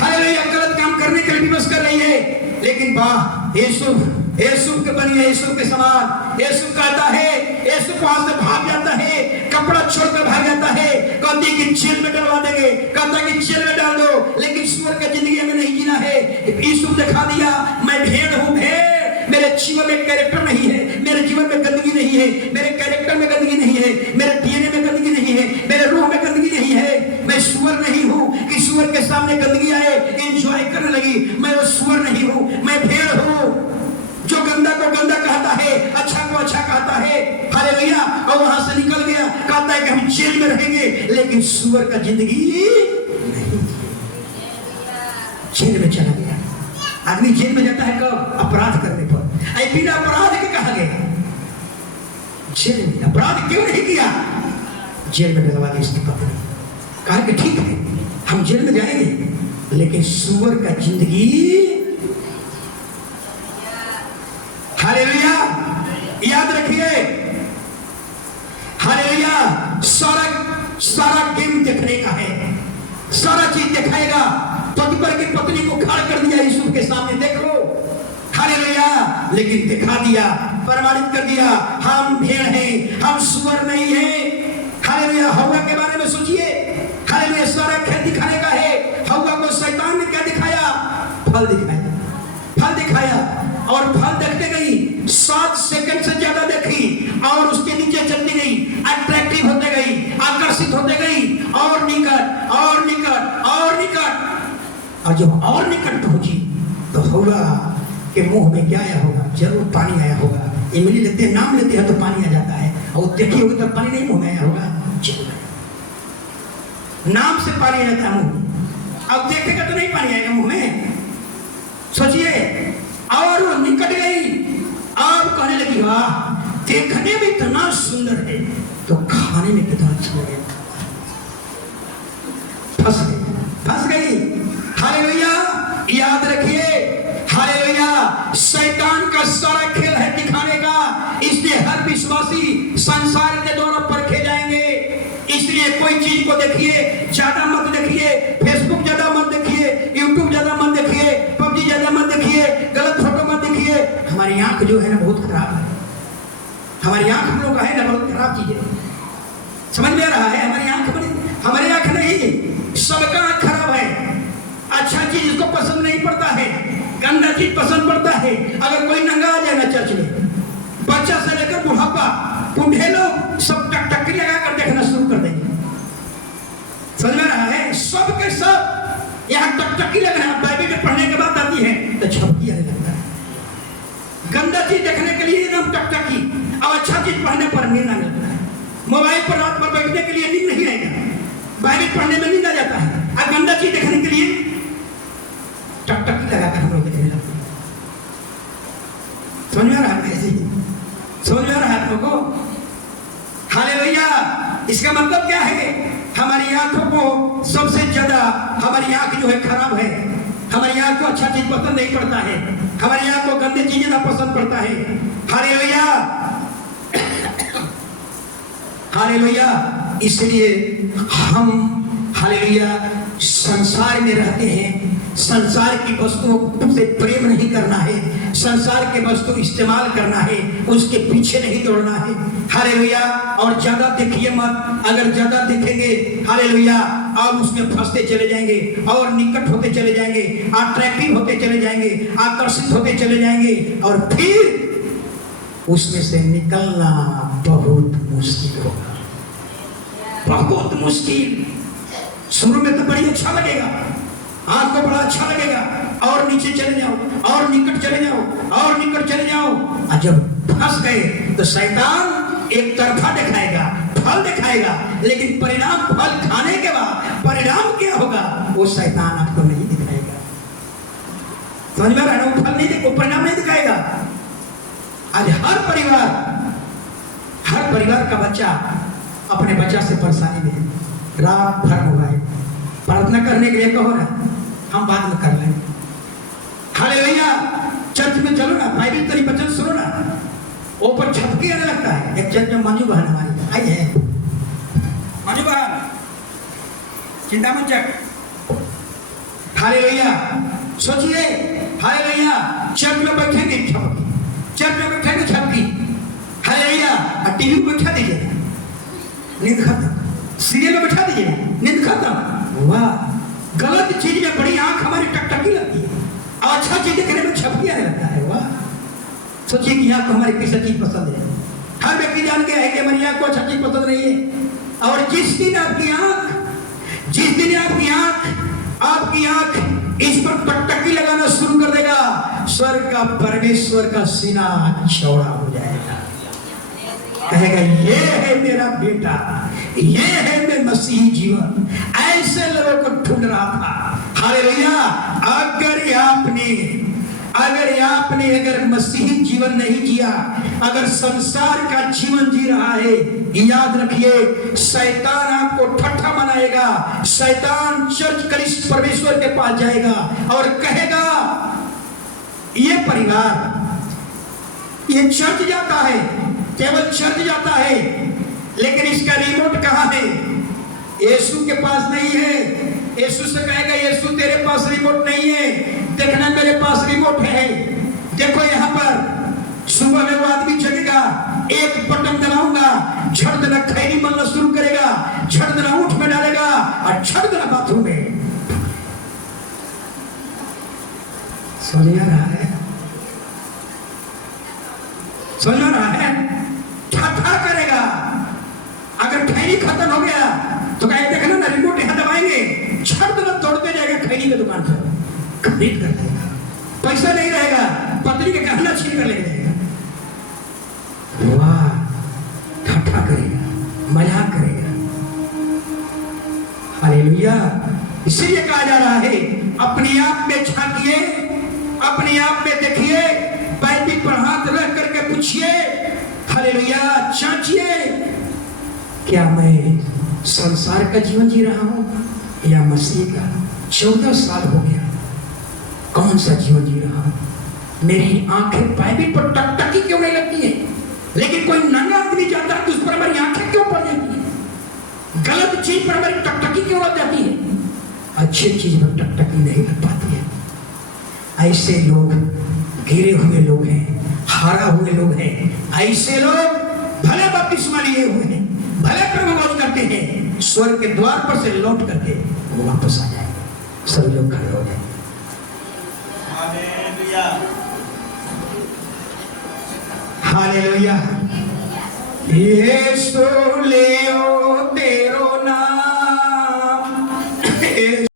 hallelujah. गलत काम करने के लिए विवश कर रही है, लेकिन वाह, यीशु के बनी है, यीशु के समान। यीशु कहता है, यीशु वहां से भाग जाता है, कपड़ा छोड़कर भाग जाता है, कहती है कि जेल में डलवा देंगे, कहता है कि जेल में डाल दो, लेकिन सुअर की जिंदगी में नहीं जीना है। यीशु दिखा दिया, मैं भेड़ हूं, भेड़। मेरे जीवन में कैरेक्टर नहीं है, मेरे जीवन में गंदगी नहीं है, मेरे कैरेक्टर में गंदगी नहीं है, मेरे डीएनए में गंदगी नहीं है, मेरे रूह में गंदगी नहीं है। मैं सुअर नहीं हूं कि सुअर के सामने गंदगी आए एंजॉय करने लगी। मैं वो सुअर नहीं हूं, मैं भेड़ हूं, जो गंदा को गंदा कहता है, अच्छा को अच्छा कहता है। हालेलुया। और वहां से निकल गया, कहता है कि हम जेल में रहेंगे, लेकिन सुअर का जिंदगी नहीं, जेल में चला गया। आदमी जेल में जाता है कब? अपराध करने पर। बिना अपराध के कहा गया जेल में। अपराध क्यों नहीं किया? जेल में डलवा दी इसकी पत्नी। कहा कि ठीक है, हम जेल में जाएंगे, लेकिन सुअर का जिंदगी। हालेलुया। याद रखिए, हालेलुया। सारा गेम देखने का है, सारा चीज दिखाएगा। पोतीफर की पत्नी को खड़ा कर दिया यीशु के सामने, देख लो। हालेलुया। लेकिन दिखा दिया, प्रमाणित कर दिया, हम भेड़ हैं, हम सुअर नहीं हैं। हालेलुया। हव्वा के बारे में सोचिए, हालेलुया। सारा खेल दिखाने का है। हव्वा को शैतान ने क्या दिखाया? फल दिखाया, फल दिखाया, और फल देखते गई, 7 सेकंड से ज्यादा देखी, और उसके नीचे चलती गई, अट्रैक्टिव होते गई, आकर्षित होते गई, और निकट, और निकट, और निकट। और जब और निकट पहुंची तो हव्वा के मुंह में क्या आया होगा? जरूर पानी आया होगा। इमली लेते हैं, नाम लेते हैं तो पानी आ जाता है, और देखी होगी तो पानी नहीं मुंह में आया होगा, नाम से पानी आ जाता है मुंह। अब देखेगा तो नहीं पानी आएगा मुंह में। सोचिए, और वो निकट गई, अब कहने लगी, वाह, देखने में इतना सुंदर है, तो खाने में कितना अच्छा लगे। फंस गई। हालेलुया। याद रखिए, हालेलुया। शैतान का सारा खेल है दिखाने का, इसलिए हर विश्वासी संसार के द्वारा परखे जाएंगे। इसलिए कोई चीज को देखिए, ज्यादा मत देखिए, फेसबुक ज्यादा मत देखिए, यूट्यूब ज्यादा मत देखिए, पबजी ज्यादा मत देखिए, गलत फोटो मत देखिए। हमारी आंख जो है ना बहुत खराब है, हमारी आंख हम लोग का है ना बहुत खराब चीज है। समझ में आ रहा है? हमारी आंख नहीं, सबका आंख खराब है। अच्छा चीज इसको पसंद नहीं पड़ता है, गंदा चीज पसंद पड़ता है। अगर कोई नंगा आ जाए ना चर्च में, बच्चा से लेकर बुढ़ापा, बूढ़े लोग सब टकटकी लगा कर देखना शुरू कर देंगे। समझ में रहा है? सब के सब यहाँ टकटकी लगना, बाइबल में पढ़ने के बाद आती है तो छपकी आने लगता है। गंदा चीज देखने के लिए एकदम टकटकी, और अच्छा चीज पढ़ने पर नींद आने लगता है। मोबाइल पर रात भर बैठने के लिए नींद नहीं आएगा, बाइबल पढ़ने में नींद आ जाता है। और गंदा चीज देखने के लिए टकटकी लगाकर हम लोग देखने लगते हैं। समझ में आ रहा है? ऐसे ही समझ में आ रहा है आप लोगों को? हालेलुया। इसका मतलब क्या है? हमारी आंखों को सबसे ज्यादा, हमारी आंख जो है खराब है। हमारी आंख को अच्छा चीज पसंद नहीं पड़ता है, हमारी आंख को गंदी चीजें ना पसंद पड़ता है। Hallelujah, hallelujah. इसलिए हम हालेलुया संसार में रहते हैं, संसार की वस्तुओं से प्रेम नहीं करना है, संसार के वस्तु इस्तेमाल करना है, उसके पीछे नहीं दौड़ना है। हालेलुया। और ज्यादा देखिए मत, अगर ज्यादा देखेंगे हालेलुया आप उसमें फंसते चले जाएंगे और निकट होते चले जाएंगे, अट्रैक्टिव होते चले जाएंगे, आकर्षित होते चले जाएंगे और फिर उसमें से निकलना बहुत मुश्किल होगा, बहुत मुश्किल। शुरू में तो बड़ी अच्छा लगेगा, आपको बड़ा अच्छा लगेगा, और नीचे चले जाओ और निकट चले जाओ और निकट चले जाओ, और जब फंस गए तो शैतान एक तरफा दिखाएगा, फल दिखाएगा, लेकिन परिणाम, फल खाने के बाद परिणाम क्या होगा वो शैतान आपको नहीं दिखाएगा। समझ में आ रहा है? वो फल नहीं दिखाएगा, परिणाम नहीं दिखाएगा। आज हर परिवार का बच्चा अपने बच्चा से परेशानी में है, रात भर मोबाइल, प्रार्थना करने के लिए कहो ना, हम बाद में कर लेंगे। हालेलुया। चर्च में चलो ना, बाइबल तेरी वचन सुनो ना, ऊपर छपकी आने लगता है। एक चर्च में मंजू बहन हमारी आई है, मंजू बहन चिंता मत कर। हालेलुया। सोचिए, हालेलुया, चर्च में बैठेंगे छपकी, चर्च में बैठेंगे छपकी, हालेलुया, और टीवी में बैठा दीजिए, नींद खत्म, सीरियल में बैठा दीजिए, नींद खत्म। वाह, गलत चीज में बड़ी आंख हमारी टकटकी लगती है, और अच्छा चीज देखने में छपकी आने लगता है। वाह, सोचिए कि यहाँ को हमारी कैसा चीज पसंद है। हर व्यक्ति जान गया है कि हमारी आंख को अच्छा चीज पसंद नहीं है। और जिस दिन आपकी आंख इस पर टकटकी लगाना शुरू कर देगा, स्वर्ग का परमेश्वर का सीना चौड़ा हो जाएगा, कहेगा ये है मेरा बेटा, ये है मेरा मसीही जीवन। ऐसे लोगों को ढूंढ रहा था। हालेलुया। अगर मसीही जीवन नहीं जिया, अगर संसार का जीवन जी रहा है, याद रखिए शैतान आपको ठट्ठा बनाएगा। शैतान चर्च कलिस परमेश्वर के पास जाएगा और कहेगा ये परिवार, ये चर्च जाता है, केवल चर्च जाता है, लेकिन इसका रिमोट कहाँ है? यीशु के पास नहीं है। यीशु से कहेगा यीशु तेरे पास रिमोट नहीं है, देखना मेरे पास रिमोट है। देखो यहाँ पर सुबह में वो आदमी जगेगा, एक बटन दबाऊंगा, झट देना खैनी मलना शुरू करेगा, झट देना ऊँट में डालेगा और झट देना बाथरूम में। समझ आ रहा है? समझ आ रहा है? ठा करेगा। अगर खैनी खत्म हो गया तो कहे देखना ना, रिमोट यहाँ दबाएंगे, झट देना दौड़ते जाएगा खैनी की दुकान पर, खरीद कर लेगा, पैसा नहीं रहेगा, पत्नी के गहना छीन कर ले जाएगा। वाह, ठट्ठा करेगा, मजाक करेगा। हालेलुया। इसीलिए कहा जा रहा है अपने आप में झांकिए, अपने आप में देखिए, बाइबिल पर हाथ रख करके पूछिए, हालेलुया, जांचिए, क्या मैं संसार का जीवन जी रहा हूं या मसीह का? 14 साल हो गया, कौन सा जीवन जी रहा हूं? मेरी आंखें बाइबिल पर टकटकी क्यों नहीं लगती है? लेकिन कोई नंगा आदमी जाता है तो उस पर हमारी आंखें क्यों पड़ जाती है? गलत चीज पर हमारी टकटकी क्यों लग जाती है? अच्छी चीज पर टकटकी नहीं लग पाती है। ऐसे लोग गिरे हुए लोग हैं, हारा हुए लोग हैं। ऐसे लोग भले बपतिस्मा लिए हुए हैं, भले प्रभु करते हैं, स्वर्ग के द्वार पर से लौट करके वो वापस आ जाएंगे। सभी लोग खड़े हो जाए। हालेलुया। यीशु ले